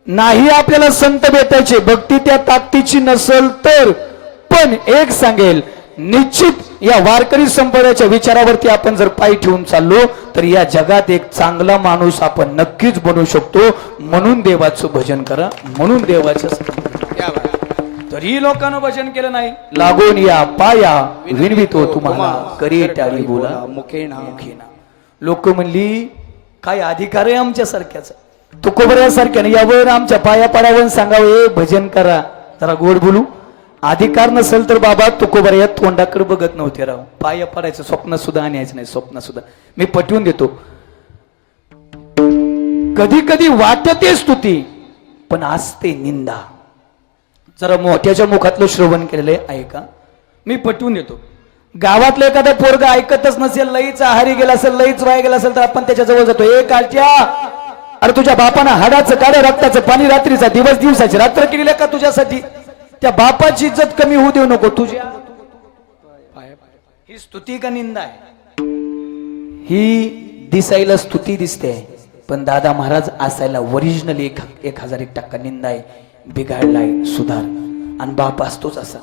नाही आपल्याला संत भेटायचे, भक्ती त्या ताकदीची नसल तर. पण एक सांगेल, निश्चित या वारकरी संप्रदायाच्या विचारावरती आपण जर पाय ठेवून चाललो तर या जगात एक चांगला माणूस आपण नक्कीच बनू शकतो. म्हणून देवाचं भजन करा, म्हणून देवाचं. तरी लोकांना भजन केलं नाही. लागून या पाया विनवितो तुम्हाला, करी टाळी बोला मुखेना. लोक म्हणली, काय अधिकार आहे आमच्या सारख्याचा? तुकोबऱ्यासारख्याने यावर आमच्या पाया पडावं, सांगावं भजन करा. जरा गोड बोलू. अधिकार नसेल तर बाबा तुकोबऱ्या तोंडाकडे बघत नव्हते राव. पाया पडायचं स्वप्न सुद्धा आणायचं नाही, स्वप्न सुद्धा. मी पटवून देतो, कधी कधी वाटते स्तुती पण असते निंदा. जरा मोठ्याच्या मुखातलं श्रवण केलेलं आहे का? मी पटवून देतो. गावातलं एखादं पोरगा ऐकतच नसेल, लईच आहारी गेला असेल, लईच वाया गेला असेल, तर आपण त्याच्या जवळ जातो. ए कालच्या, अरे तुझ्या बापानं हाडाचं काढ, रक्ताचं पाणी, रात्रीचा दिवस, दिवसाची रात्र केलेल्या का तुझ्यासाठी? त्या बापाची इज्जत कमी होऊ देऊ नको तुझ्या. ही स्तुती का निंदा आहे? ही दिसायला स्तुती दिसते, पण दादा महाराज असायला ओरिजिनल 1001% निंदा आहे. बिघाडलाय, सुधार. आणि बाप असतोच असा.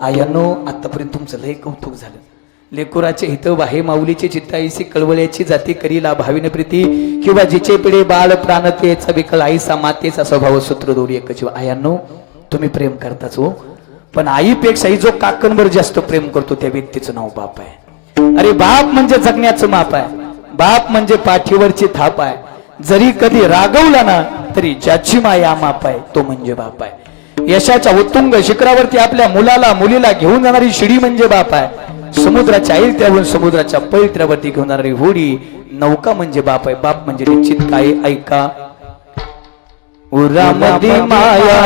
आयानो, आतापर्यंत तुमचं लय कौतुक झालं. लेकुराचे हित वाहे माऊलीचे चित्ताईसी कळवळ्याची जाती करीला भाविन प्रीती, किंवा जिचे पिढे बाळ प्राणतेचा विकल आईसा मातेचा स्वभाव सूत्र दोरी एकच. आयानो, तुम्ही प्रेम करताच हो, पण आईपेक्षाही जो काकणवर जास्त प्रेम करतो त्या व्यक्तीचं नाव बाप आहे. अरे बाप म्हणजे जगण्याचं माप आहे. बाप म्हणजे पाठीवरची थाप आहे. जरी कधी रागवला ना तरी ज्याची माया माप आहे तो म्हणजे बाप आहे. यशाच्या उत्तुंग शिखरावरती आपल्या मुलाला मुलीला घेऊन जाणारी शिडी म्हणजे बाप आहे. समुद्राच्या ऐलत्यावरून समुद्राच्या पवित्र्यावरती घेऊन जाणारी होडी नौका म्हणजे बाप आहे. बाप म्हणजे निश्चित काय? ऐका. उरामध्ये माया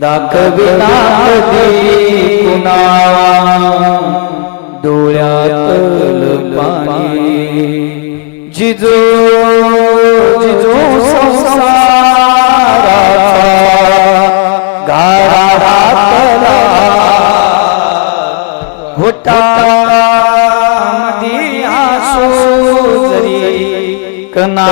दाखविना कधी कुणा डोळ्यातल पाणी. जिजो जिजो संसाराचा गाडा होता मध्ये आसू जरी कना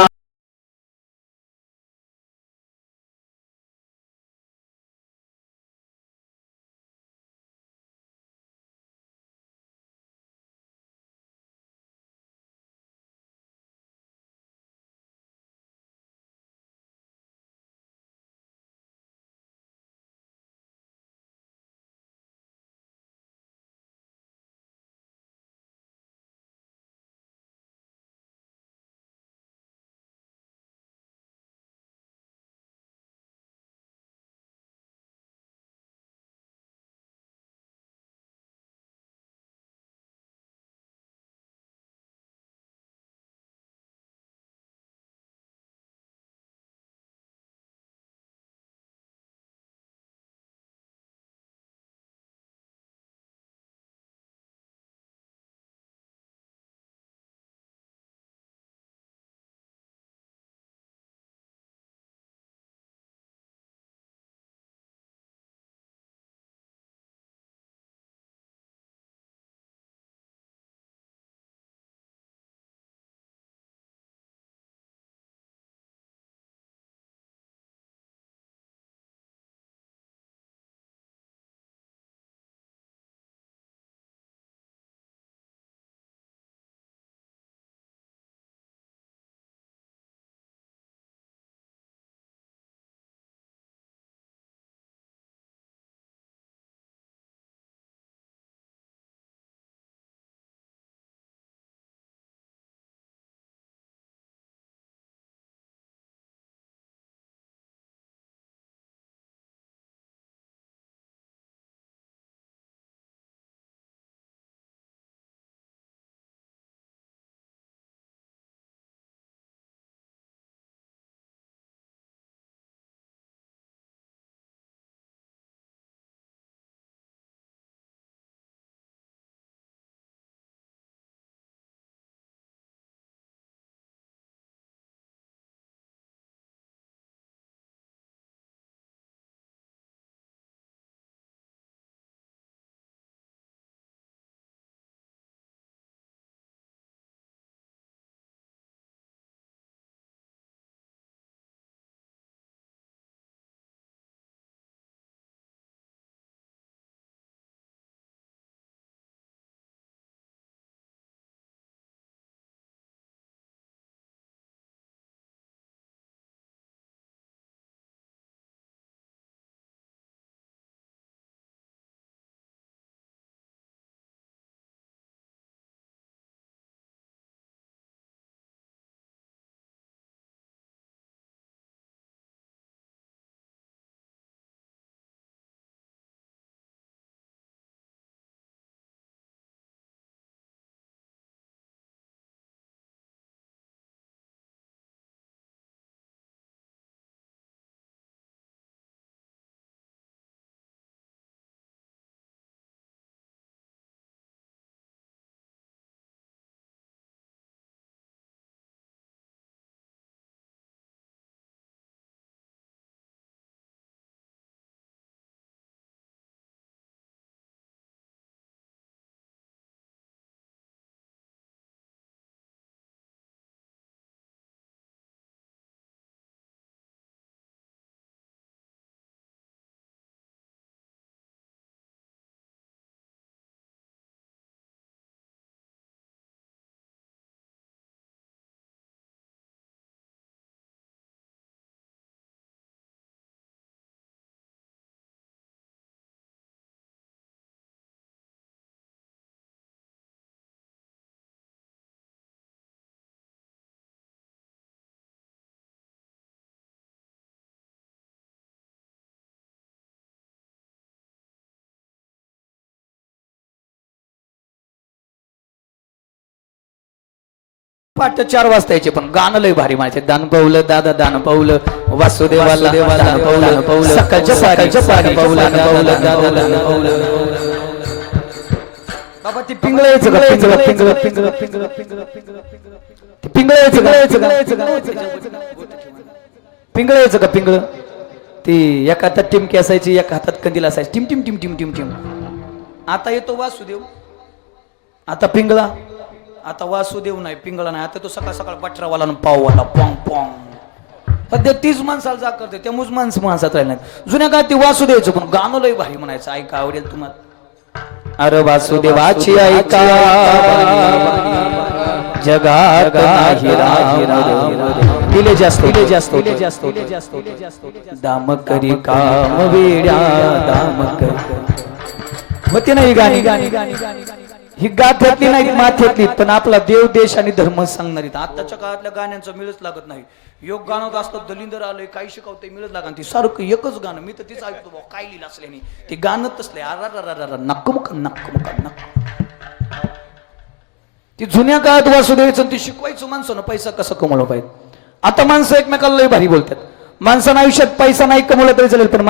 पाठ 4 वाजता यायचे, पण गाणं लय भारी म्हणायचे. दान पावलं दादा दान पावलं वासुदेवाला दान पावलं सकाळच्या पारी पावलं दादा दान पावलं. बाबा ती पिंगळ यायचं का? पिंगळ यायचं का? पिंगळ ती एका हातात टिमकी असायची, एका हातात कंदील असायची. टिम टिम टिम टिम टिम टिम. आता येतो वासुदेव, आता पिंगळा. आता वासुदेव नाही, पिंगळा नाही. आता तो सकाळ सकाळ बटरावाला पाववाला पॉंग पॉंग. सध्या तीच माणसाला जाग करते, त्यामुळेच माणसात राहिले नाही. जुन्या काळात ती वासुदेवचं पण गाणं लय भारी म्हणायचं. ऐका, आवडेल तुम्हाला. अरे वासुदेवाची ऐका जगात नाही राम. दिले जास्त दाम करी काम वेड्या दाम करी. मग ते नाही गाणी ही गाथ्यातली नाही माथ्यातली, पण आपला देव देश आणि धर्म सांगणारी. आताच्या काळातल्या गाण्यांचं मिळच लागत नाही. योग गाणं असतं, दलिंदर आलंय, काही शिकवतंय, मिळत लागत. ती सारखं एकच गाणं. मी तर तीच ऐकतो भाऊ, काय लिहिलं असल्याने ते गाणं तसले नक्कमुक. ती जुन्या काळात वासुदेवाचं ती शिकवायचं माणसानं पैसा कसा कमवला पाहिजे. आता माणसं एकमेकाला लय भारी बोलतात. माणसानं आयुष्यात पैसा नाही कमवला तरी चालेल, पण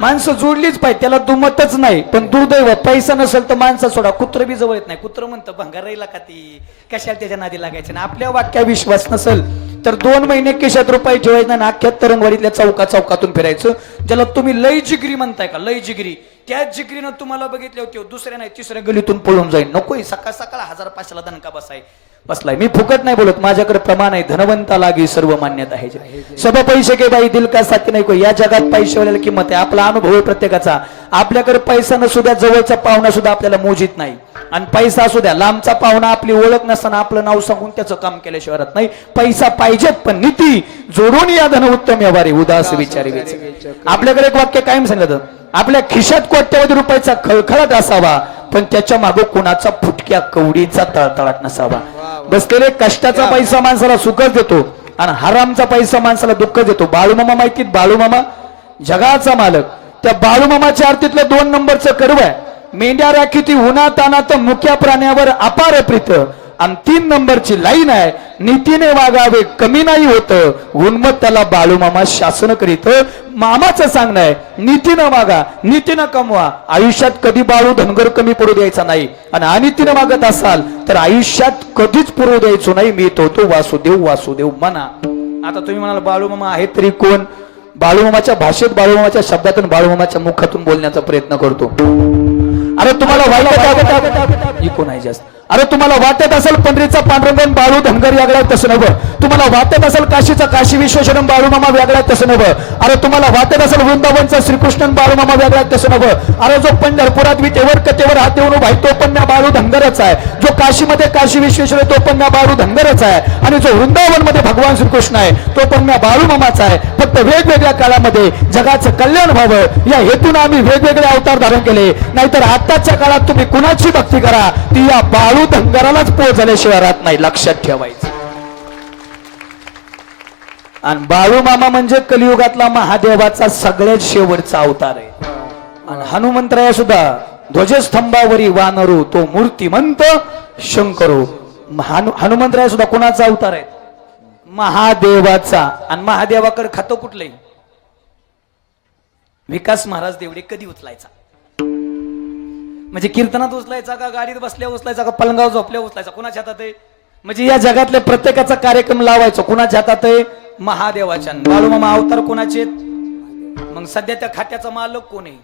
माणसं जोडलीच पाहिजे. त्याला दुमतच नाही. पण दुर्दैव, पैसा नसेल तर माणसा सोडा, कुत्र बी जवळ येत नाही. कुत्र म्हणतं भंगार राहिला का ती, कशाला त्याच्या नादी लागायचे ना. आपल्या वाक्या विश्वास नसेल तर 2 महिने केशात रुपये ठेवायचे ना, अख्ख्या तरंगवाडीतल्या चौकातून फिरायचं. ज्याला तुम्ही लय जिगरी म्हणताय का, लय जिगरी, त्याच जिगरीनं तुम्हाला बघितले होते दुसऱ्या नाही तिसऱ्या गलीतून पळून जाईल. नकोय सकाळ 1500 दणका बसलाय. मी फुकट नाही बोलत, माझ्याकडे प्रमाण आहे. धनवंता लागी सर्व मान्यता आहे. सब पैसे के बाई दिल का साथी नाही कोई. या जगात पैशावाल्याला किंमत आहे. आपला अनुभव आहे प्रत्येकाचा. आपल्याकडे पैसा नसू द्या, जवळचा पाहुणा सुद्धा आपल्याला मोजित नाही. आणि पैसा असू द्या, लांबचा पाहुणा आपली ओळख नसताना आपलं नाव सांगून त्याचं काम केल्याशिवाय राहत नाही. पैसा पाहिजेत, पण नीती जोडून या धन उत्तम व्यवहारी उदास विचारी. आपल्याकडे एक वाक्य कायम सांगत, आपल्या खिशात कोट्यवधी रुपयाचा खळखळाट असावा, पण त्याच्या मागे कोणाचा फुटक्या कवडीचा तळतळाट नसावा. बसलेले कष्टाचा पैसा माणसाला सुखच देतो आणि हरामचा पैसा माणसाला दुःख देतो. बाळूमामा माहितीत, बाळूमामा जगाचा मालक. त्या बाळूमामाच्या आरतीतलं 2 नंबरचं कडवं आहे. मेंढ्या राखीती उन्हा तानात मुक्या प्राण्यावर अपार प्रीत. आणि 3 नंबरची लाईन आहे, नीतीने वागावे कमी नाही होत, उन्मत त्याला बाळूमामा शासन करीत. मामाचं सांगणं आहे, नीतीनं वागा, नीतीनं कमवा. आयुष्यात कधी बाळू धनगर कमी पडू द्यायचा नाही. आणि अनितीनं वागत असाल तर आयुष्यात कधीच पुरू द्यायचो नाही. मी तो वासुदेव म्हणा. आता तुम्ही म्हणाल बाळूमामा आहेत तरी कोण? बाळूमामाच्या भाषेत, बाळूमामाच्या शब्दातून, बाळूमामाच्या मुखातून बोलण्याचा प्रयत्न करतो. अरे तुम्हाला कोण आहे जास्त? अरे तुम्हाला वाटत असेल पंढरीचा पांडुरंगण बाळू धनगर वेगळा, तसं नव्हे. तुम्हाला वाटत असेल काशीचा काशी विश्वेश्वरम बाळूमामा वेगळा, तसं नव्हे. अरे तुम्हाला वाटत असेल वृंदावनचा श्रीकृष्ण बाळूमामा वेगळा, तसं नव्हे. अरे जो पंढरपुरात विटेवर कथेवर हात देऊन उभा तो पण म्या बाळू धनगरच आहे. जो काशीमध्ये काशी विश्वेश्वर तो पण म्या बाळू धनगरच आहे. आणि जो वृंदावन मध्ये भगवान श्रीकृष्ण आहे तो पण म्या बाळूमामाचा आहे. फक्त वेगवेगळ्या काळामध्ये जगाचं कल्याण व्हावं या हेतून आम्ही वेगवेगळे अवतार धारण केले. नाहीतर आताच्या काळात तुम्ही कुणाची भक्ती करा, ती या बाळू धनगरालाच पोच झाल्याशिवाय राहत नाही. लक्षात ठेवायचं. आणि बाळूमामा म्हणजे कलियुगातला महादेवाचा सगळ्यात शेवटचा अवतार आहे. आणि हनुमंतराया सुद्धा ध्वजस्तंभावरी वानरू तो मूर्तिमंत शंकरो. हनुमंतराया सुद्धा कोणाचा अवतार आहे? महादेवाचा. आणि महादेवाकडे खातं कुठलंय? विकास महाराज देवडे कधी उचलायचा? म्हणजे कीर्तनात उचलायचा का, गाडीत बसल्या उचलायचा का, पलंगावर झोपल्या उचलायचा? कुणाच्या हातात आहे? म्हणजे या जगातल्या प्रत्येकाचा कार्यक्रम लावायचा कुणाच्या हातात आहे? महादेवाच्या. बाळूमामा अवतार कोणाचे? मग सध्या त्या खात्याचा मालक कोण आहे?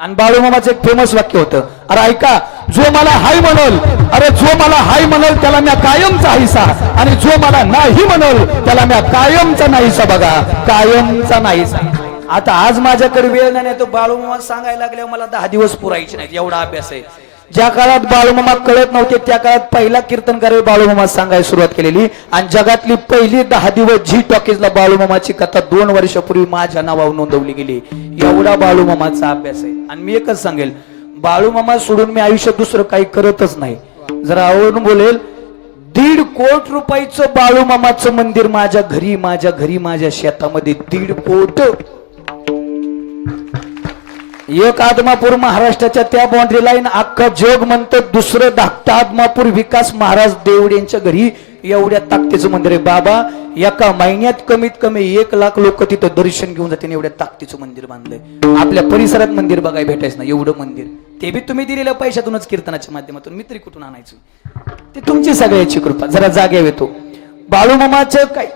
आणि बाळूमामाचं एक फेमस वाक्य होतं, अरे ऐका, जो मला हाय म्हणल, अरे जो मला हाय म्हणल त्याला म्या कायमचा हायसा, आणि जो मला नाही म्हणल त्याला म्या कायमचा नाहीसा. बघा, कायमचा नाहीसा. आता आज माझ्याकडे वेळ नाही, तो बाळूमामा सांगायला लागल्यावर मला 10 दिवस पुरायचे नाहीत, एवढा अभ्यास आहे. ज्या काळात बाळूमामा कळत नव्हते त्या काळात पहिला कीर्तनकार बाळूमामा सांगायला सुरुवात केलेली. आणि जगातली पहिली 10 दिवस झी टॉकीजला बाळूमामाची कथा 2 वर्षापूर्वी माझ्या नावावर नोंदवली गेली. एवढा बाळूमामाचा अभ्यास आहे. आणि मी एकच सांगेल, बाळूमामा सोडून मी आयुष्यात दुसरं काही करतच नाही. जरा आवडून बोलेल, 1.5 कोटी रुपयाचं बाळूमामाचं मंदिर माझ्या घरी माझ्या शेतामध्ये 1.5 कोटी. एक आदमापूर महाराष्ट्राच्या त्या बाउंड्री लाईन अख्खा जग म्हणतं दुसरं धाकटा आदमापूर विकास महाराज देवडे यांच्या घरी एवढ्या ताकदीचं मंदिर आहे. बाबा एका महिन्यात कमीत कमी 1 लाख लोक तिथं दर्शन घेऊन जाते. एवढ्या ताकदीचं मंदिर बांधलंय. आपल्या परिसरात मंदिर बघायला भेटायचं ना एवढं मंदिर. ते बी तुम्ही दिलेल्या पैशातूनच कीर्तनाच्या माध्यमातून. मी तरी कुठून आणायचं? ते तुमची सगळ्याची कृपा. जरा जागे येतो. बाळूमामाचं काय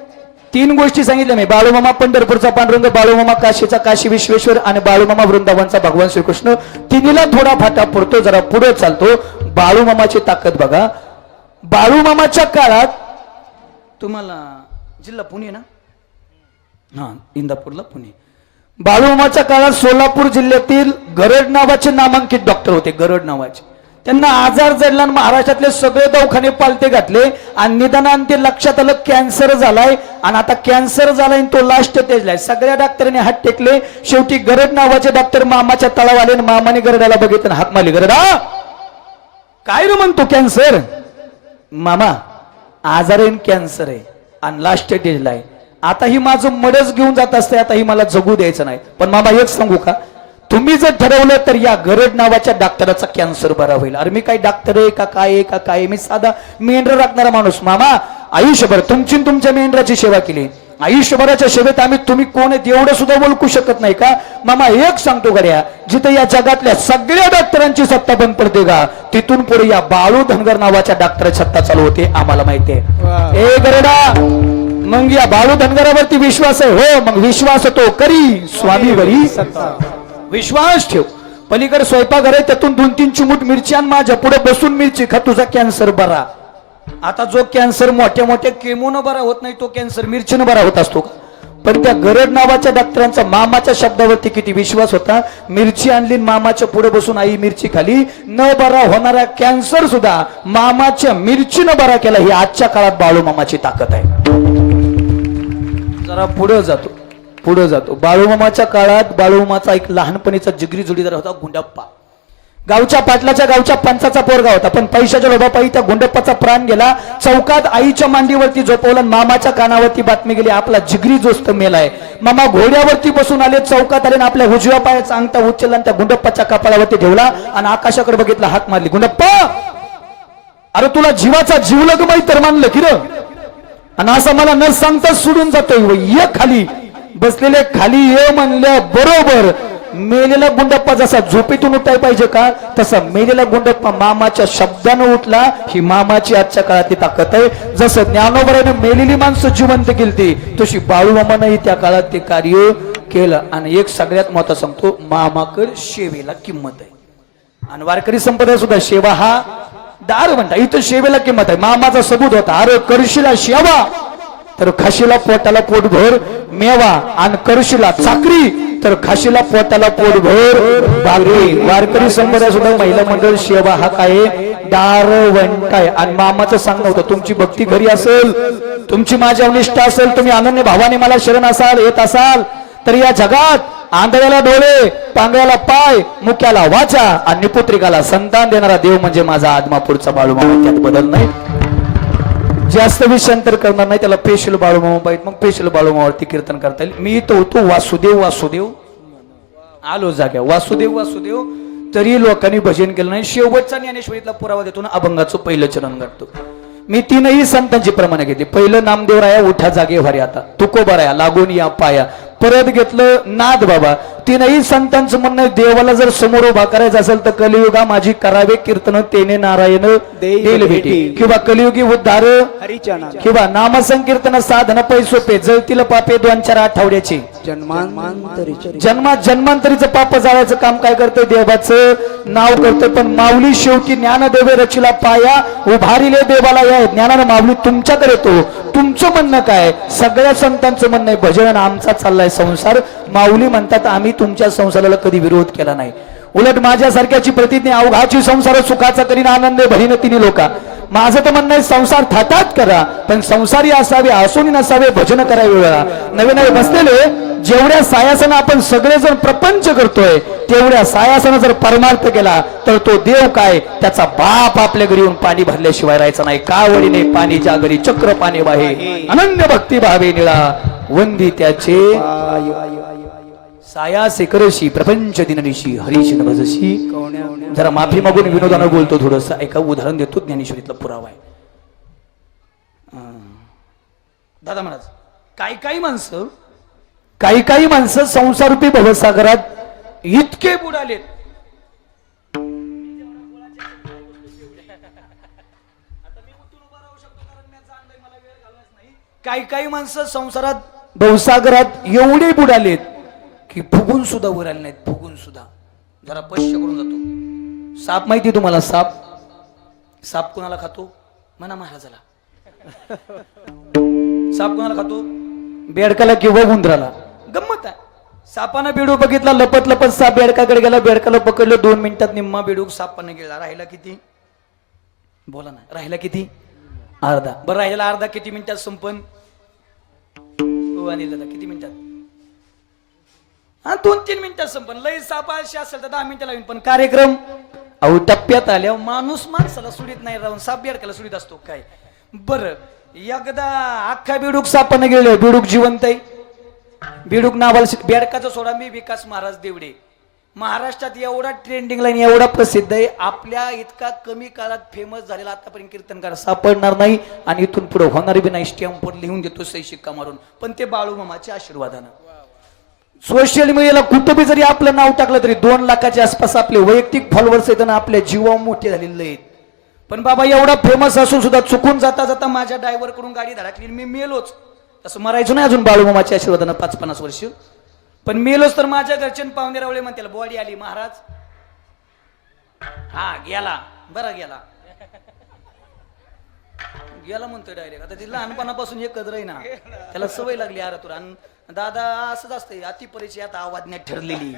3 गोष्टी सांगितल्या मी. बाळूमामा पंढरपूरचा पांडुरंग, बाळूमामा काशीचा काशी विश्वेश्वर आणि बाळूमामा वृंदावनचा भगवान श्रीकृष्ण. तिन्हीला थोडा फाटा पडतो. जरा पुढे चालतो. बाळूमामाची ताकद बघा. बाळूमामाच्या काळात तुम्हाला जिल्हा पुणे ना, हा इंदापूरला पुणे. बाळूमामाच्या काळात सोलापूर जिल्ह्यातील गरड नावाचे नामांकित डॉक्टर होते. गरड नावाचे. त्यांना आजार जडला. महाराष्ट्रातले सगळे दवाखाने पालते घातले आणि निदानाने ते लक्षात आलं कॅन्सर झालाय. आणि आता कॅन्सर झालाय तो लास्ट स्टेजला. सगळ्या डॉक्टरांनी हात टेकले. शेवटी गरड नावाचे डॉक्टर मामाच्या तळावर आले. मामाने गरडाला बघितलं, हाक मारली. गरडा काय रे म्हणतो? कॅन्सर. मामा आजार आहे, कॅन्सर आहे आणि लास्ट स्टेजला आहे. आता ही माझं मडच घेऊन जात असते. आता ही मला जगू द्यायचं नाही. पण मामा एक सांगू का, तुम्ही जर ठरवलं तर या गरड नावाच्या डॉक्टराचा कॅन्सर बरा होईल. अरे मी काय डॉक्टर आहे का काय आहे का काय? मी साधा मेंढर राखणारा माणूस. मामा आयुष्यभर तुमची तुमच्या मेंढराची सेवा केली. आयुष्यभराच्या सेवेत आम्ही तुम्ही कोण आहेत एवढं सुद्धा ओळखू शकत नाही का? मामा एक सांगतो गड्या, जिथे या जगातल्या सगळ्या डॉक्टरांची सत्ता बंद पडते का, तिथून पुढे या बाळू धनगर नावाच्या डॉक्टरची सत्ता चालू होते. आम्हाला माहिती आहे. ए गरडा, मग या बाळू धनगरावरती विश्वास आहे? हो, मग विश्वास तो करी स्वामीवरी विश्वास ठेव. पलीकडे स्वयंपाकघर आहे, त्यातून 2-3 चिमूट मिरची आणि माझ्या पुढे बसून मिरची खा, तुझा कॅन्सर बरा. आता जो कॅन्सर मोठ्या मोठ्या केमोनं बरा होत नाही, तो कॅन्सर मिरचीनं बरा होत असतो का? पण त्या गरड नावाच्या डॉक्टरांचा मामाच्या शब्दावरती किती विश्वास होता. मिरची आणली, मामाच्या पुढे बसून आई मिरची खाली. न बरा होणारा कॅन्सर सुद्धा मामाच्या मिरचीनं बरा केला. ही आजच्या काळात बाळू मामाची ताकद आहे. जरा पुढे जातो. बाळूमामाच्या काळात बाळूमामाचा एक लहानपणीचा जिगरी जोडीदार होता गुंडप्पा. गावच्या पाटलाच्या गावच्या पंचाचा पोरगा होता. पण पैशाच्या लोभापायी त्या गुंडप्पाचा प्राण गेला. चौकात आईच्या मांडीवरती झोपवलं. मामाच्या कानावरती बातमी गेली, आपला जिगरी दोस्त मेलाय. मामा घोड्यावरती बसून आले. चौकात आले, आपल्या उजव्या पायाचा अंगठा उचलला आणि त्या गुंडप्पाच्या कपाळावरती ठेवला आणि आकाशाकडे बघितला, हाक मारली. गुंडप्पा, अरे तुला जीवाचा जीवलग माहीत तर मानलं की र? आणि असं मला न सांगता सोडून जातोय. ये खाली. बसलेले खाली ये म्हणल्या बरोबर मेलेला गुंडप्पा जसा झोपेतून उठाय पाहिजे का, तसा मेलेला गुंडप्पा मामाच्या शब्दानं उठला. ही मामाची आजच्या काळातली ताकद आहे. जसं ज्ञानोबराने मेलेली माणसं जिवंत केली, तशी बाळूमामानंही त्या काळात ते कार्य केलं. आणि एक सगळ्यात महत्त्वाचं सांगतो, मामाकडे सेवेला किंमत आहे. आणि वारकरी संप्रदाय सुद्धा सेवा हा दार म्हणता. इथं सेवेला किंमत आहे. मामाचा सबूत होता, अरे करशीला सेवा तर खाशीला पोटाला पोटभर मेवा, आणि करशीला चाकरी तर खाशीला पोटाला पोटभर भाकरी. वारकरी संप्रदाय सुद्धा महिला मंडळ सेवा हा काय दारवंट आहे. आणि मामाचं सांगणं होतं, तुमची भक्ती घरी असेल, तुमची माझ्यावर निष्ठा असेल, तुम्ही अनन्य भावाने मला शरण असाल, येत असाल, तर या जगात आंधळ्याला डोळे, पांगळ्याला पाय, मुक्याला वाचा आणि निपुत्रिकाला संतान देणारा देव म्हणजे माझा आदमापूरचा बाळूमामा. त्यात बदल नाही. जास्त विषयांतर करणार नाही. त्याला पेशल बाळूमामा पाहिजे, मग पेशल बाळूमावरती कीर्तन करता येईल. मी तो होतो वासुदेव वासुदेव आलो जाग्या. वासुदेव वासुदेव तरी लोकांनी भजन केलं नाही. शेवटचा ज्ञानेश्वरीतला पुरावा देतो ना, अभंगाचं पहिलं चरण गाठतो. मी 3ही संतांची प्रमाणे घेतली. पहिलं नामदेवराया उठा जागे व्हारे आता, तुकोबाराया लागून या पाया. परत घेतलं नाद बाबा. 3ही संतांचं म्हणणं, देवाला जर समोर उभा करायचं असेल तर कलियुगा माझी करावे कीर्तन, तेने नारायण देईल भेटी. किंवा कलियुगी उद्धार किंवा नामसंकीर्तन साधन पैसोपे, जळतील पापे 2-4 आठवड्याची. जन्मांतरीचं पाप जाळायचं काम काय करतंय, देवाचं नाव करतोय. पण माऊली शेवटी ज्ञानदेवे रचिला पाया, उभारिले देवाला या ज्ञानानं माऊली तुमच्याकडे येतो. तुमचं म्हणणं काय? सगळ्या संतांचं म्हणणं आहे भजन आमचा चाललाय संसार. माऊली म्हणतात आम्ही तुमच्या संसाराला कधी विरोध केला नाही. उलट माझ्यासारख्याची प्रतिज्ञा, अवघाची संसार सुखाचा करीन आनंद भरीन तिन्ही लोका. माझं तर म्हणणं आहे संसार थाटात करा, पण संसारी असावे, हसून नसावे, भजन करावे वेळा. नवे नवे बसलेले जेवढ्या सायासानं आपण सगळेजण प्रपंच करतोय, तेवढ्या सायासानं जर परमार्थ केला तर तो देव काय, त्याचा बाप आपल्या घरी येऊन पाणी भरल्याशिवाय राहायचं नाही. कावडीने पाणी ज्या घरी चक्र पाणी वाहे, अनन्य भक्ती भावे निळा वंदी त्याचे. साया सेकरशी प्रपंच दिननिशी हरीश नभजशी. जरा माफी मागून विनोदानं बोलतो थोडस. एका उदाहरण देतो, ज्ञानेश्वरीतला पुरावा आहे. दादा महाराज, काही माणसं संसारूपी भवसागरात इतके बुडालेत, काही माणसं संसारात भवसागरात एवढे बुडालेत की फुगून सुद्धा वर आले नाहीत. फुगून सुद्धा. जरा पश्च करून जातो. साप माहिती तुम्हाला? साप कोणाला खातो? म्हणा महाराजाला. साप कोणाला खातो? बेडकाला किंवा उंदराला. गंमत आहे. सापानं बेडूक बघितला, लपत लपत साप बेडकाकडे गेला, बेडकाला पकडलं. 2 मिनिटात निम्मा बेडूक सापानं गेला. राहिला किती? बोला ना, राहिला किती? अर्धा. बरं, राहिला अर्धा किती मिनिटात संपन? किती मिनिटात? 2-3 मिनिटात संपन. लई साप असेल तर 10 मिनिटं लागेल. पण कार्यक्रम अहो टप्प्यात आल्यावर माणूस माणसाला सुडीत नाही राहून साप बेडकाला सुडीत असतो काय? बरं, एकदा अख्खा बेडूक सापानं गेले. बेडूक जिवंत आहे. बेडूक नावाला बेडकाचा सोडा. मी विकास महाराज देवडे महाराष्ट्रात एवढा ट्रेंडिंगला एवढा प्रसिद्ध आहे. आपल्या इतका कमी काळात फेमस झालेला आतापर्यंत कीर्तनकार सापडणार नाही आणि इथून पुढे होणार बी नाही. स्टॅम्पवर लिहून देतो सही शिक्का मारून. पण ते बाळू मामाच्या आशीर्वादानं. सोशल मीडियाला कुठं बी जरी आपलं नाव टाकलं तरी 2 लाखाच्या आसपास आपले वैयक्तिक फॉलोअर्स आहेत आणि आपल्या जीवा मोठे झालेले आहेत. पण बाबा एवढा फेमस असून सुद्धा चुकून जाता जाता माझ्या ड्रायव्हर कडून गाडी धडकली. मी मेलोच. तसं मरायचो नाही अजून बाळू मामाच्या आशीर्वादानं 5-50 वर्ष. पण मेलोच तर माझ्या घरचे पाहुणे रावळे म्हणते बॉडी आली महाराज. हा गेला. बरा गेला म्हणतोय डायरेक्ट. आता ती लहानपणापासून एकच राहीना. त्याला सवय लागली अरे तुला. दादा असंच असतंय, अति परिचयात आवाजण्यात ठरलेली.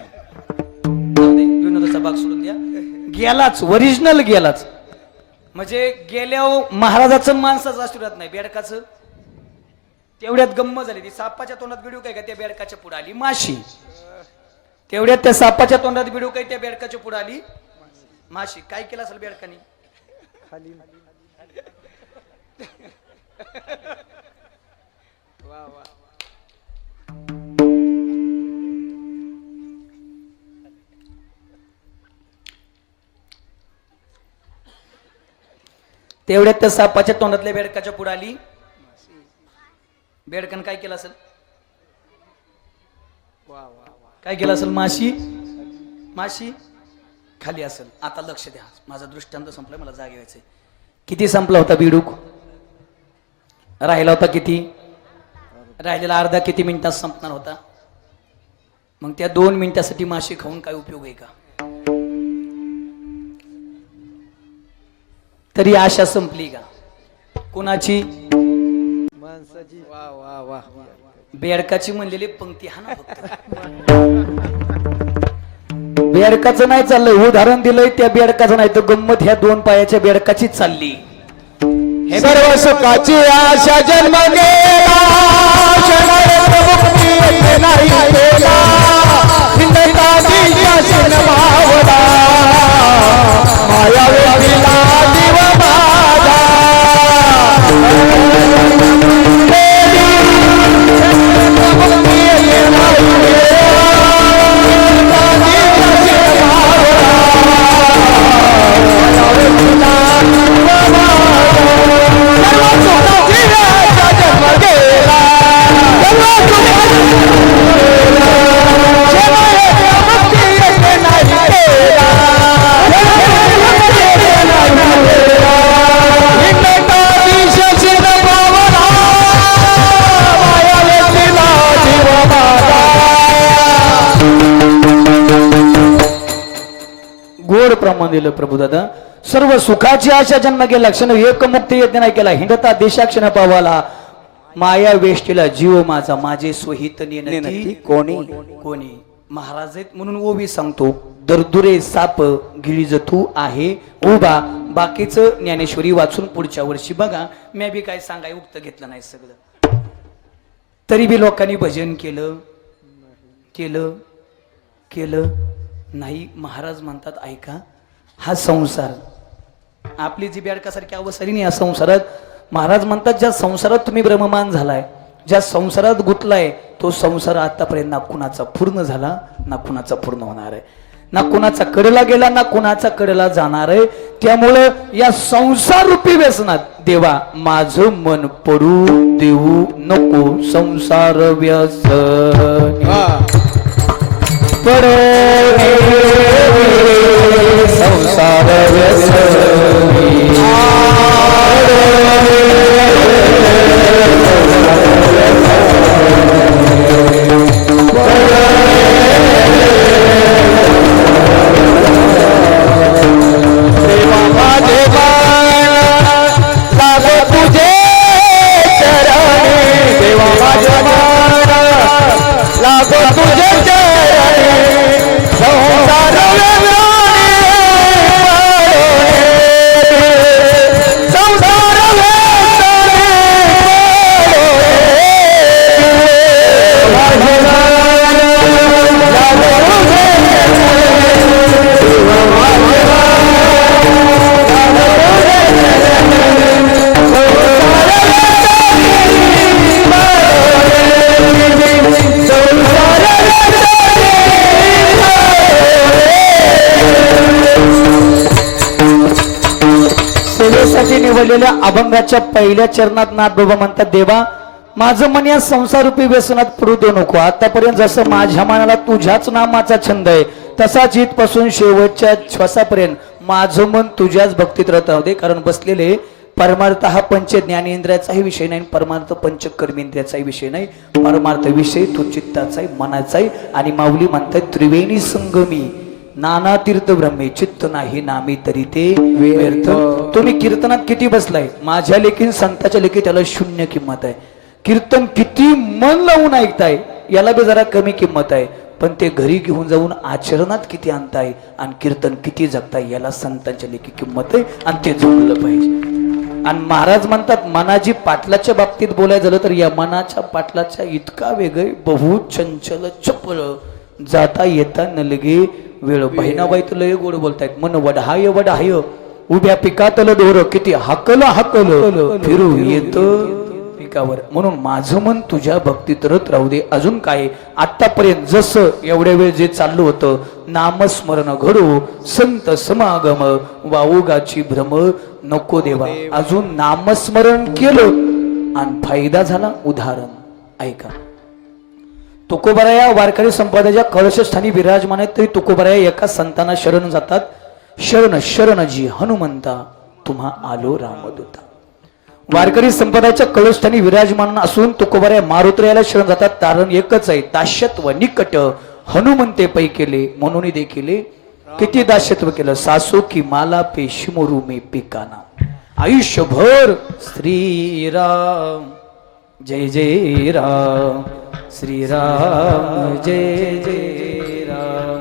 विनोदाचा भाग सोडून द्या. गेलाच, ओरिजिनल गेलाच. म्हणजे गेल्यावर महाराजाचं माणसाचं आशीर्वाद नाही, बेडकाचं. तेवढ्यात गम्मत झाली. ती सापाच्या तोंडात बिडूक आहे का, त्या बेडकाच्या पुढे आली माशी. तेवढ्यात त्या सापाच्या तोंडात बिडूक आहे, त्या बेडकाच्या पुढे आली माशी. काय केलं असेल बेडकानी? तेवढ्यात त्या सापाच्या तोंडातल्या बेडकाच्या पुढे आली. बेडकन काय केलं असेल? काय केलं असेल? माशी खाली असेल. आता लक्ष द्या, माझा दृष्टांत संपलाय, मला जागे व्हायचंय. किती संपला होता बिडूक? राहिला होता किती? राहिलेला अर्धा किती मिनिटात संपणार होता? मग त्या 2 मिनिटासाठी माशी खाऊन काय उपयोग आहे का? तरी आशा संपली का? कोणाची? माणसाची. वा वा वा. बेडकाची म्हणलेली पंक्ती हा ना फक्त. बेडकाचं नाही चाललंय, उदाहरण दिलंय त्या बेडकाचं नाही तर गंमत ह्या 2 पायाच्या बेडकाचीच चालली. सर्व सुखाची आशा जन्म गेला, मुक्ती नाही केला, हिंदकाची शासन भावला, माया वेगळा दिव माझा. गोड प्रमाण दिलं प्रभू दादा. सर्व सुखाची आशा जन्म गेला, क्षण एक मुक्ती यज्ञ नाही केला, हिंडता देशाक्षण पावाला, माया वेष्टीला जीव माझा, माझे सोहित नेनती कोणी. महाराज आहेत म्हणून ओवी सांगतो. दरदुरे साप गिळीज तू आहे उभा. बाकीचं ज्ञानेश्वरी वाचून पुढच्या वर्षी बघा. मी बी काय सांगाय उक्त घेतलं नाही सगळं. तरी बी लोकांनी भजन केलं नाही. महाराज म्हणतात ऐका, हा संसार आपली जी बेडकासारखी अवसरी नाही या संसारात. महाराज म्हणतात ज्या संसारात तुम्ही ब्रह्ममान झालाय, ज्या संसारात गुंतलाय तो संसार आतापर्यंत ना कुणाचा पूर्ण झाला ना कुणाचा पूर्ण होणार आहे, ना कुणाचा कडेला गेला ना कुणाचा कडेला जाणार आहे. त्यामुळं या संसार रूपी व्यसनात देवा माझं मन पडू देऊ नको संसार व्यसन पडो संसार निवडलेल्या अभंगाच्या पहिल्या चरणात नाथबाबा म्हणतात देवा माझं मन या संसार रूपी व्यसनात पडू देऊ नको. आतापर्यंत जसं माझ्या मनाला तुझ्याच नामाचा छंद आहे तसाच इथपासून शेवटच्या श्वासापर्यंत माझं मन तुझ्याच भक्तीत राहू दे. कारण बसलेले परमार्थ हा पंच ज्ञानेंद्रियाचाही विषय नाही, परमार्थ पंच कर्मेंद्रियाचाही विषय नाही, परमार्थ विषय तो चित्ताचाही मनाचाही. आणि माऊली म्हणतात त्रिवेणी संगमी नाना तीर्थ ब्रह्मे चित्त नाही नामी तरी ते व्यर्थ. तुम्ही कीर्तनात किती बसलाय, माझ्या लेखी संताच्या लेखी त्याला शून्य किंमत आहे. कीर्तन किती मन लावून ऐकताय याला बी जरा कमी किंमत आहे, पण ते घरी घेऊन जाऊन आचरणात किती आणताय आणि कीर्तन किती जगताय याला संतांच्या लेखी किंमत आहे आणि ते जमलं पाहिजे. आणि महाराज म्हणतात मनाची पाटलाच्या बाबतीत बोलायचं झालं तर या मनाच्या पाटलाच्या इतका वेगळे बहु चंचल चपळ जाता येता न लगे वेळ. बहिणाबाई तर लय गोड बोलतायत मन वढाय वढाय उभ्या पिकातलं दोर किती हाकल हाकल फिरू येत पिकावर. म्हणून माझं मन तुझ्या भक्तीत रत राहू दे. अजून काय आतापर्यंत जसं एवढ्या वेळ जे चाललं होतं नामस्मरण घडो संत समागम वाऊगाची भ्रम नको देवा. अजून नामस्मरण केलं आणि फायदा झाला. उदाहरण ऐका, तुकोबाराया वारकरी संप्रदायाच्या कळशस्थानी विराजमान आहेत तरी तुकोबाराया एका संतांना शरण जातात. शरण शरणजी हनुमंता तुम्हा आलो रामदूता. वारकरी संप्रदायाच्या कळशस्थानी विराजमान असून तुकोबाराया मारुत्र्याला शरण जातात. कारण एकच आहे दास्यत्व निकट हनुमंते पै केले म्हणून देखील किती दास्यत्व केलं. सासू की माला पे शिमोरू मी पिकाना आयुष्यभर श्रीराम जय जय राम श्रीराम जय जय राम.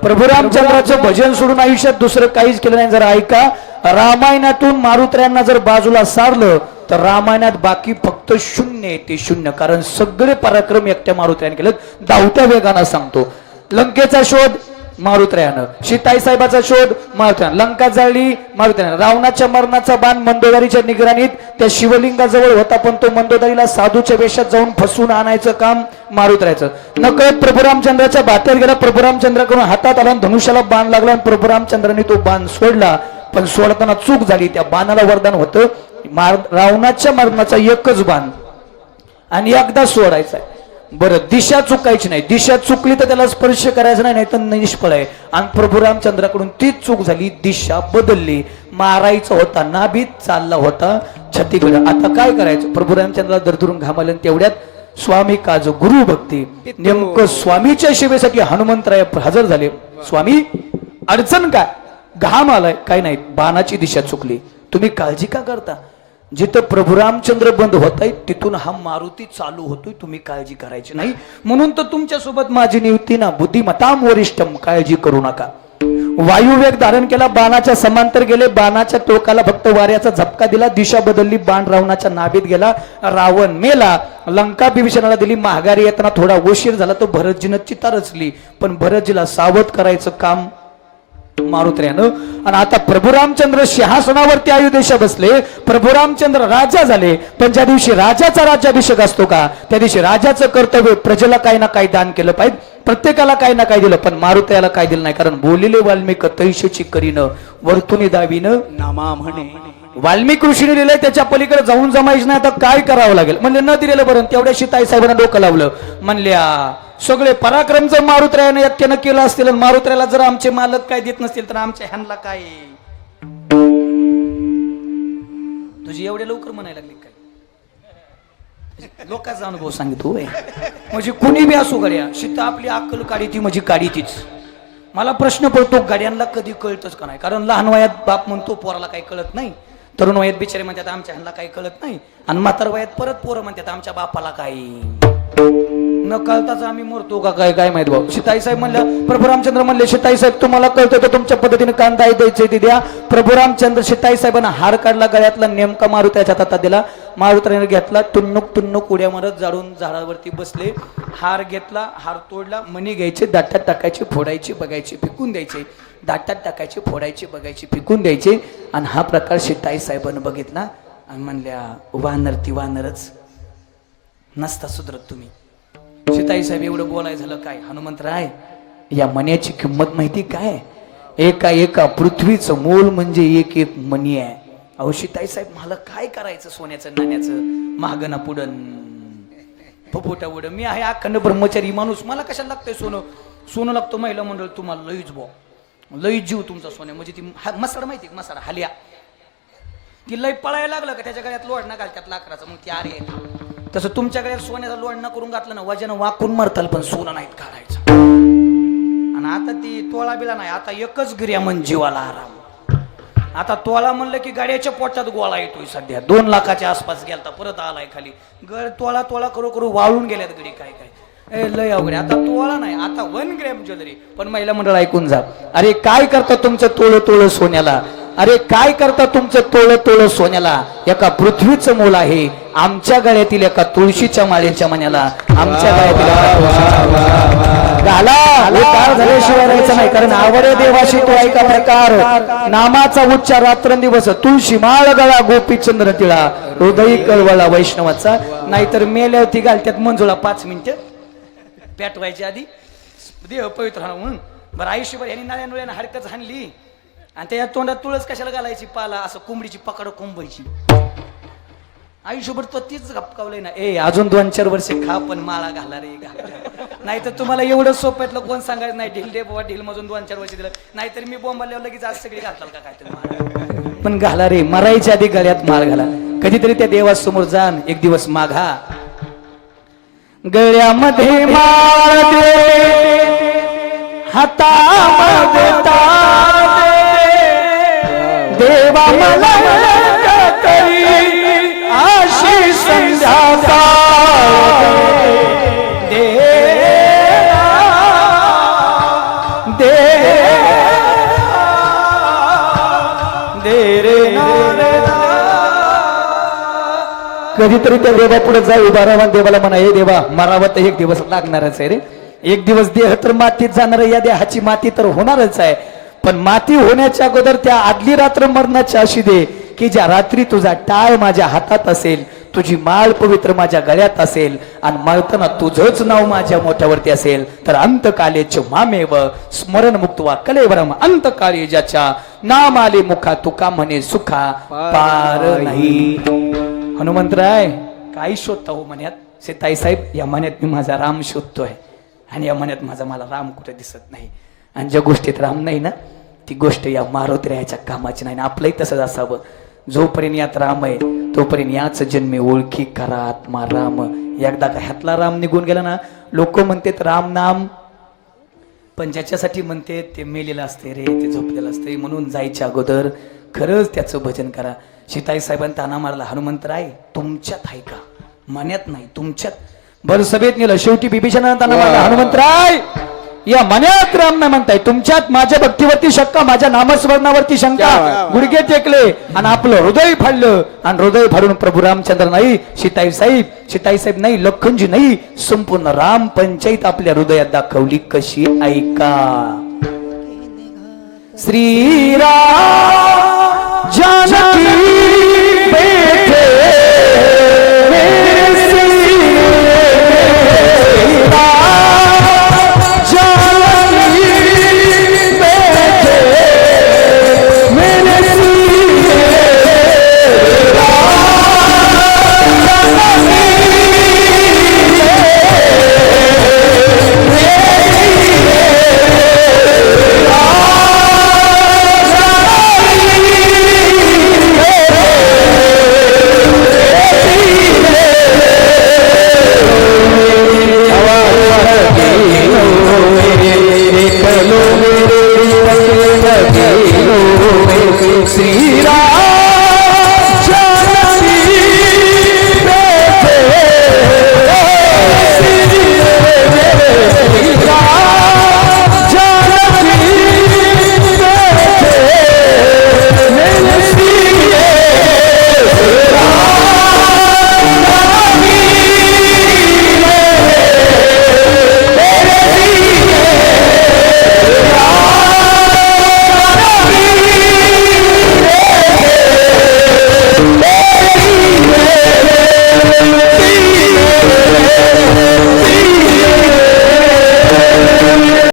प्रभू रामचंद्राचं भजन सोडून आयुष्यात दुसरं काहीच केलं नाही. जरा ऐका, रामायणातून मारुत्र्यांना जर बाजूला सारलं तर रामायणात बाकी फक्त शून्य आहे. ते शून्य कारण सगळे पराक्रम एकट्या मारुत्र्याने केलं. धावत्या वेगानं सांगतो, लंकेचा शोध मारुत्र्यानं, सीताई साहेबाचा शोध मारुत्र्यानं, लंका जाळली मारुत्र्यानं, रावणाच्या मरणाचा बाण मंदोदरीच्या निगराणीत त्या शिवलिंगाजवळ होता पण तो मंदोदरीला साधूच्या वेशात जाऊन फसवून आणायचं काम मारुत्र्याचं. नकळत प्रभू रामचंद्राच्या बातेर गेला, प्रभू रामचंद्राकडून हातात आला, धनुष्याला बाण लागला आणि प्रभू रामचंद्राने तो बाण सोडला. पण सोडताना चूक झाली, त्या बाणाला वरदान होतं रावणाच्या मरणाचा एकच बाण आणि एकदा सोडायचा. बरं, दिशा चुकायची नाही, दिशा चुकली तर त्याला स्पर्श करायचा नाही, नाही तर निष्फळ आहे. आणि प्रभू रामचंद्राकडून तीच चूक झाली, दिशा बदलली, मारायचा होता नाभीत चालला होता छत्तीकडे. आता काय करायचं, प्रभू रामचंद्राला दरदरून घामाले. तेवढ्यात स्वामी काज गुरु भक्ती, नेमकं स्वामीच्या सेवेसाठी हनुमंतराय हजर झाले. स्वामी अडचण काय, घाम आलाय, काय नाही, बाणाची दिशा चुकली, तुम्ही काळजी का करता, जिथं प्रभू रामचंद्र बंद होत आहेत तिथून हा मारुती चालू होतोय, तुम्ही काळजी करायची नाही. म्हणून तर तुमच्या सोबत माझी नियुक्ती ना, बुद्धिमताम वरिष्ठम, काळजी करू नका. वायुवेग धारण केला, बाणाच्या समांतर गेले, बाणाच्या टोकाला फक्त वाऱ्याचा झपका दिला, दिशा बदलली, बाण रावणाच्या नाभीत गेला, रावण मेला. लंका विभीषणाला दिली, महागारी येताना थोडा उशीर झाला तर भरतजीनं चिता रचली, पण भरतजीला सावध करायचं काम मारुत्र्यानं. आणि आता प्रभू रामचंद्र सिंहासनावरती अयोध्येच्या बसले, प्रभू रामचंद्र राजा झाले. पण ज्या दिवशी राजाचा राज्याभिषेक असतो का, त्या दिवशी राजाचं कर्तव्य प्रजेला काही ना काही दान केलं पाहिजे, प्रत्येकाला काही ना काही दिलं. पण मारुत्याला काय दिलं नाही, कारण बोलिले वाल्मिक तैशेची करीनं वर्तुनी दावीनं नामा म्हणे. वाल्मिक ऋषीने लिहिलंय, त्याच्या पलीकडे जाऊन जमायचं नाही, आता काय करावं लागेल. म्हणले न दिलेलं बरं. तेवढ्याशी ताईसाहेबांना डोकं लावलं. म्हणल्या सगळे पराक्रम जर मारुत्र्याने एकट्यानं केलं असतील, मारुत्र्याला जर आमचे मालक काय देत नसतील, तर आमच्या ह्यांना काय. तुझी एवढे लवकर म्हणायला लागली काय, लोकांचा अनुभव सांगितू. म्हणजे कुणी बी असो गड्या, सीता आपली अक्कल काढी ती म्हणजे काढी तीच. मला प्रश्न पडतो, गाड्यांना कधी कळतच का नाही. कारण लहान वयात बाप म्हणतो पोराला काही कळत नाही, तरुण वयात बिचारे म्हणतात आमच्या ह्यांना काही कळत नाही, आणि म्हातार वयात परत पोरं म्हणतात आमच्या बापाला काही न कळताच आम्ही मरतो का काय, काय माहित भाऊ. सीताई साहेब म्हणल्या, प्रभू रामचंद्र म्हणले सीताई साहेब तुम्हाला कळतं तर तुमच्या पद्धतीने कांदा द्यायचे ते द्या. प्रभू रामचंद्र सीताई साहेबांना हार काढला गळ्यातला, नेमका मारुत्याच्या हातात दिला. मारुत्याने घेतला, टुन्नुक टुन्नुक उड्या मारत जाडून झाडावरती बसले. हार घेतला, हार तोडला, मणी घ्यायचे, दाटात टाकायचे, फोडायचे, बघायचे, फेकून द्यायचे, दाटात टाकायचे, फोडायचे, बघायचे, फेकून द्यायचे. आणि हा प्रकार सीताई साहेबांनी बघितला आणि म्हणल्या वानर ती वानरच नसता सुधरत तुम्ही. सीताई साहेब एवढं बोलाय झालं काय, हनुमंतराय या मण्याची किंमत माहिती काय, एका एका पृथ्वीचं मोल म्हणजे एक एक मणी आहे. अहो सीताई साहेब मला काय करायचं सोन्याचं नाण्याचं, महागना पुडन फुफुटा उड, मी आहे अखंड ब्रह्मचारी माणूस, मला कशाला लागतंय सोनं. सोनं लागतं महिला मंडळ तुम्हाला लईच बो, लईच जीव तुमचा सोन्या. म्हणजे ती मसाड माहिती मसाड हालिया, ती लई पळायला लागलं का त्याच्या गळ्यात लोड ना घालतात लाकडाचं, मग ती आरे. तसं तुमच्या गळ्यात सोन्याचा लोड ना करून घातलं ना, वजन वाकून मरताल पण सोनं नाहीत काढायचं. आणि आता ती तोळा बिला नाही, आता एकच गिर्या म्हण जीवाला आराम. आता तोळा म्हणलं की गाड्याच्या पोटात गोळा येतोय. सध्या 2 लाखाच्या आसपास गेलता, परत आलाय खाली. गड तोळा तोळा करू करू वाळून गेल्यात गडी काय काय लय अवघड. आता तोळा नाही, आता 1 ग्रॅम ज्वेलरी. पण महिला मंडळ ऐकून जा, अरे काय करता तुमचं तोळ तोळ सोन्याला, अरे काय करता तुमचं तोळ तोळ सोन्याला. एका पृथ्वीचं मोल आहे, आमच्या गळ्यातील एका तुळशीच्या माळेच्या मण्याला, आमच्या गळ्यातील घाला झाल्याशिवाय राहायचं नाही. कारण आवडे देवाशी तो ऐका प्रकार, नामाचा उच्चार रात्रंदिवस, तुळशी माळ गळा गोपीचंद्र टिळा, हृदय कळवळा वैष्णवाचा. नाहीतर मेल्यावरती घालत्यात मंजुळा 5 मिनिटं पेटवायच्या आधी देह पवित्र राहणं म्हणून. बरं आयुष्यभर यांनी नळ्या नळ्यानं हरकत हाणली आणि त्या तोंडात तुळस कशाला घालायची, पाला असं कोंबडीची पकड कोंबायची. आयुष्यभर तो तीच गपकावलंय ना. अजून 2-4 वर्ष खा पण माळा घाला रे घाला. नाहीतर तुम्हाला एवढं सोप्यातलं कोण सांगायचं नाही, ढील दे बाबा ढील मधून 2-4 वर्ष दिलं. नाहीतर मी बोंबाल्यावर लगेच आज सगळी घालताल का काय तुम्ही. पण घाला रे, मरायच्या आधी गळ्यात माळ घाला. कधीतरी त्या देवासमोर जाण, एक दिवस माघा गळ्यामध्ये माळ दे, हातामध्ये तार दे, देवा मला तरी आशी संध्याकाळ दे, दे दे रे. कधीतरी त्या देवा पुढे जाऊ उभा राहा, देवाला म्हणा हे देवा मरावं तर एक दिवस लागणारच आहे रे. एक दिवस देह तर मातीत जाणार, या देहाची माती तर होणारच आहे. पण माती होण्याच्या अगोदर त्या आदली रात्र मरणाची अशी दे की ज्या रात्री तुझा टाळ माझ्या हातात असेल, तुझी माळ पवित्र माझ्या गळ्यात असेल, आणि मरताना तुझंच नाव माझ्या मोठ्यावरती असेल. तर अंतकालेच मामेव स्मरण मुक्तवा कलेवरम, अंतकाळी ज्याच्या नाम आले मुखा तुका म्हणे सुखा पार नाही. हनुमंतराय काही शोधता हो मन्यात. सीताई साहेब या मन्यात मी माझा राम शोधतोय, आणि या मन्यात माझा मला राम कुठे दिसत नाही. आणि ज्या गोष्टीत राम नाही ना, ती गोष्ट या मारुत्र्याच्या कामाची नाही. आपलंही तसंच असावं, जोपर्यंत यात राम आहे तोपर्यंत याच जन्मी ओळखी करा आत्मा राम. एकदा का ह्यातला राम निघून गेला ना, लोक म्हणतात राम नाम, पण ज्याच्यासाठी म्हणते ते मेलेलं असते रे, ते झोपलेलं असते. म्हणून जायच्या अगोदर खरंच त्याचं भजन करा. सीताई साहेबांनी ताना मारला, हनुमंतराय तुमच्यात आहे का, मन्यात नाही तुमच्यात. बरं सभेत नेलं, शेवटी बिभीषणानं ताना मारला, हनुमंतराय या मन्यात राम नाही म्हणताय, तुमच्यात माझ्या भक्तीवरती शंका, माझ्या नामस्मरणावरती शंका. गुडघे टेकले आणि आपलं हृदय फाडलं, आणि हृदय फाडून प्रभू रामचंद्र नाही, सीताई साहेब नाही, लखनजी नाही, संपूर्ण राम पंचायत आपल्या हृदयात दाखवली कशी ऐका. श्रीराम जानकी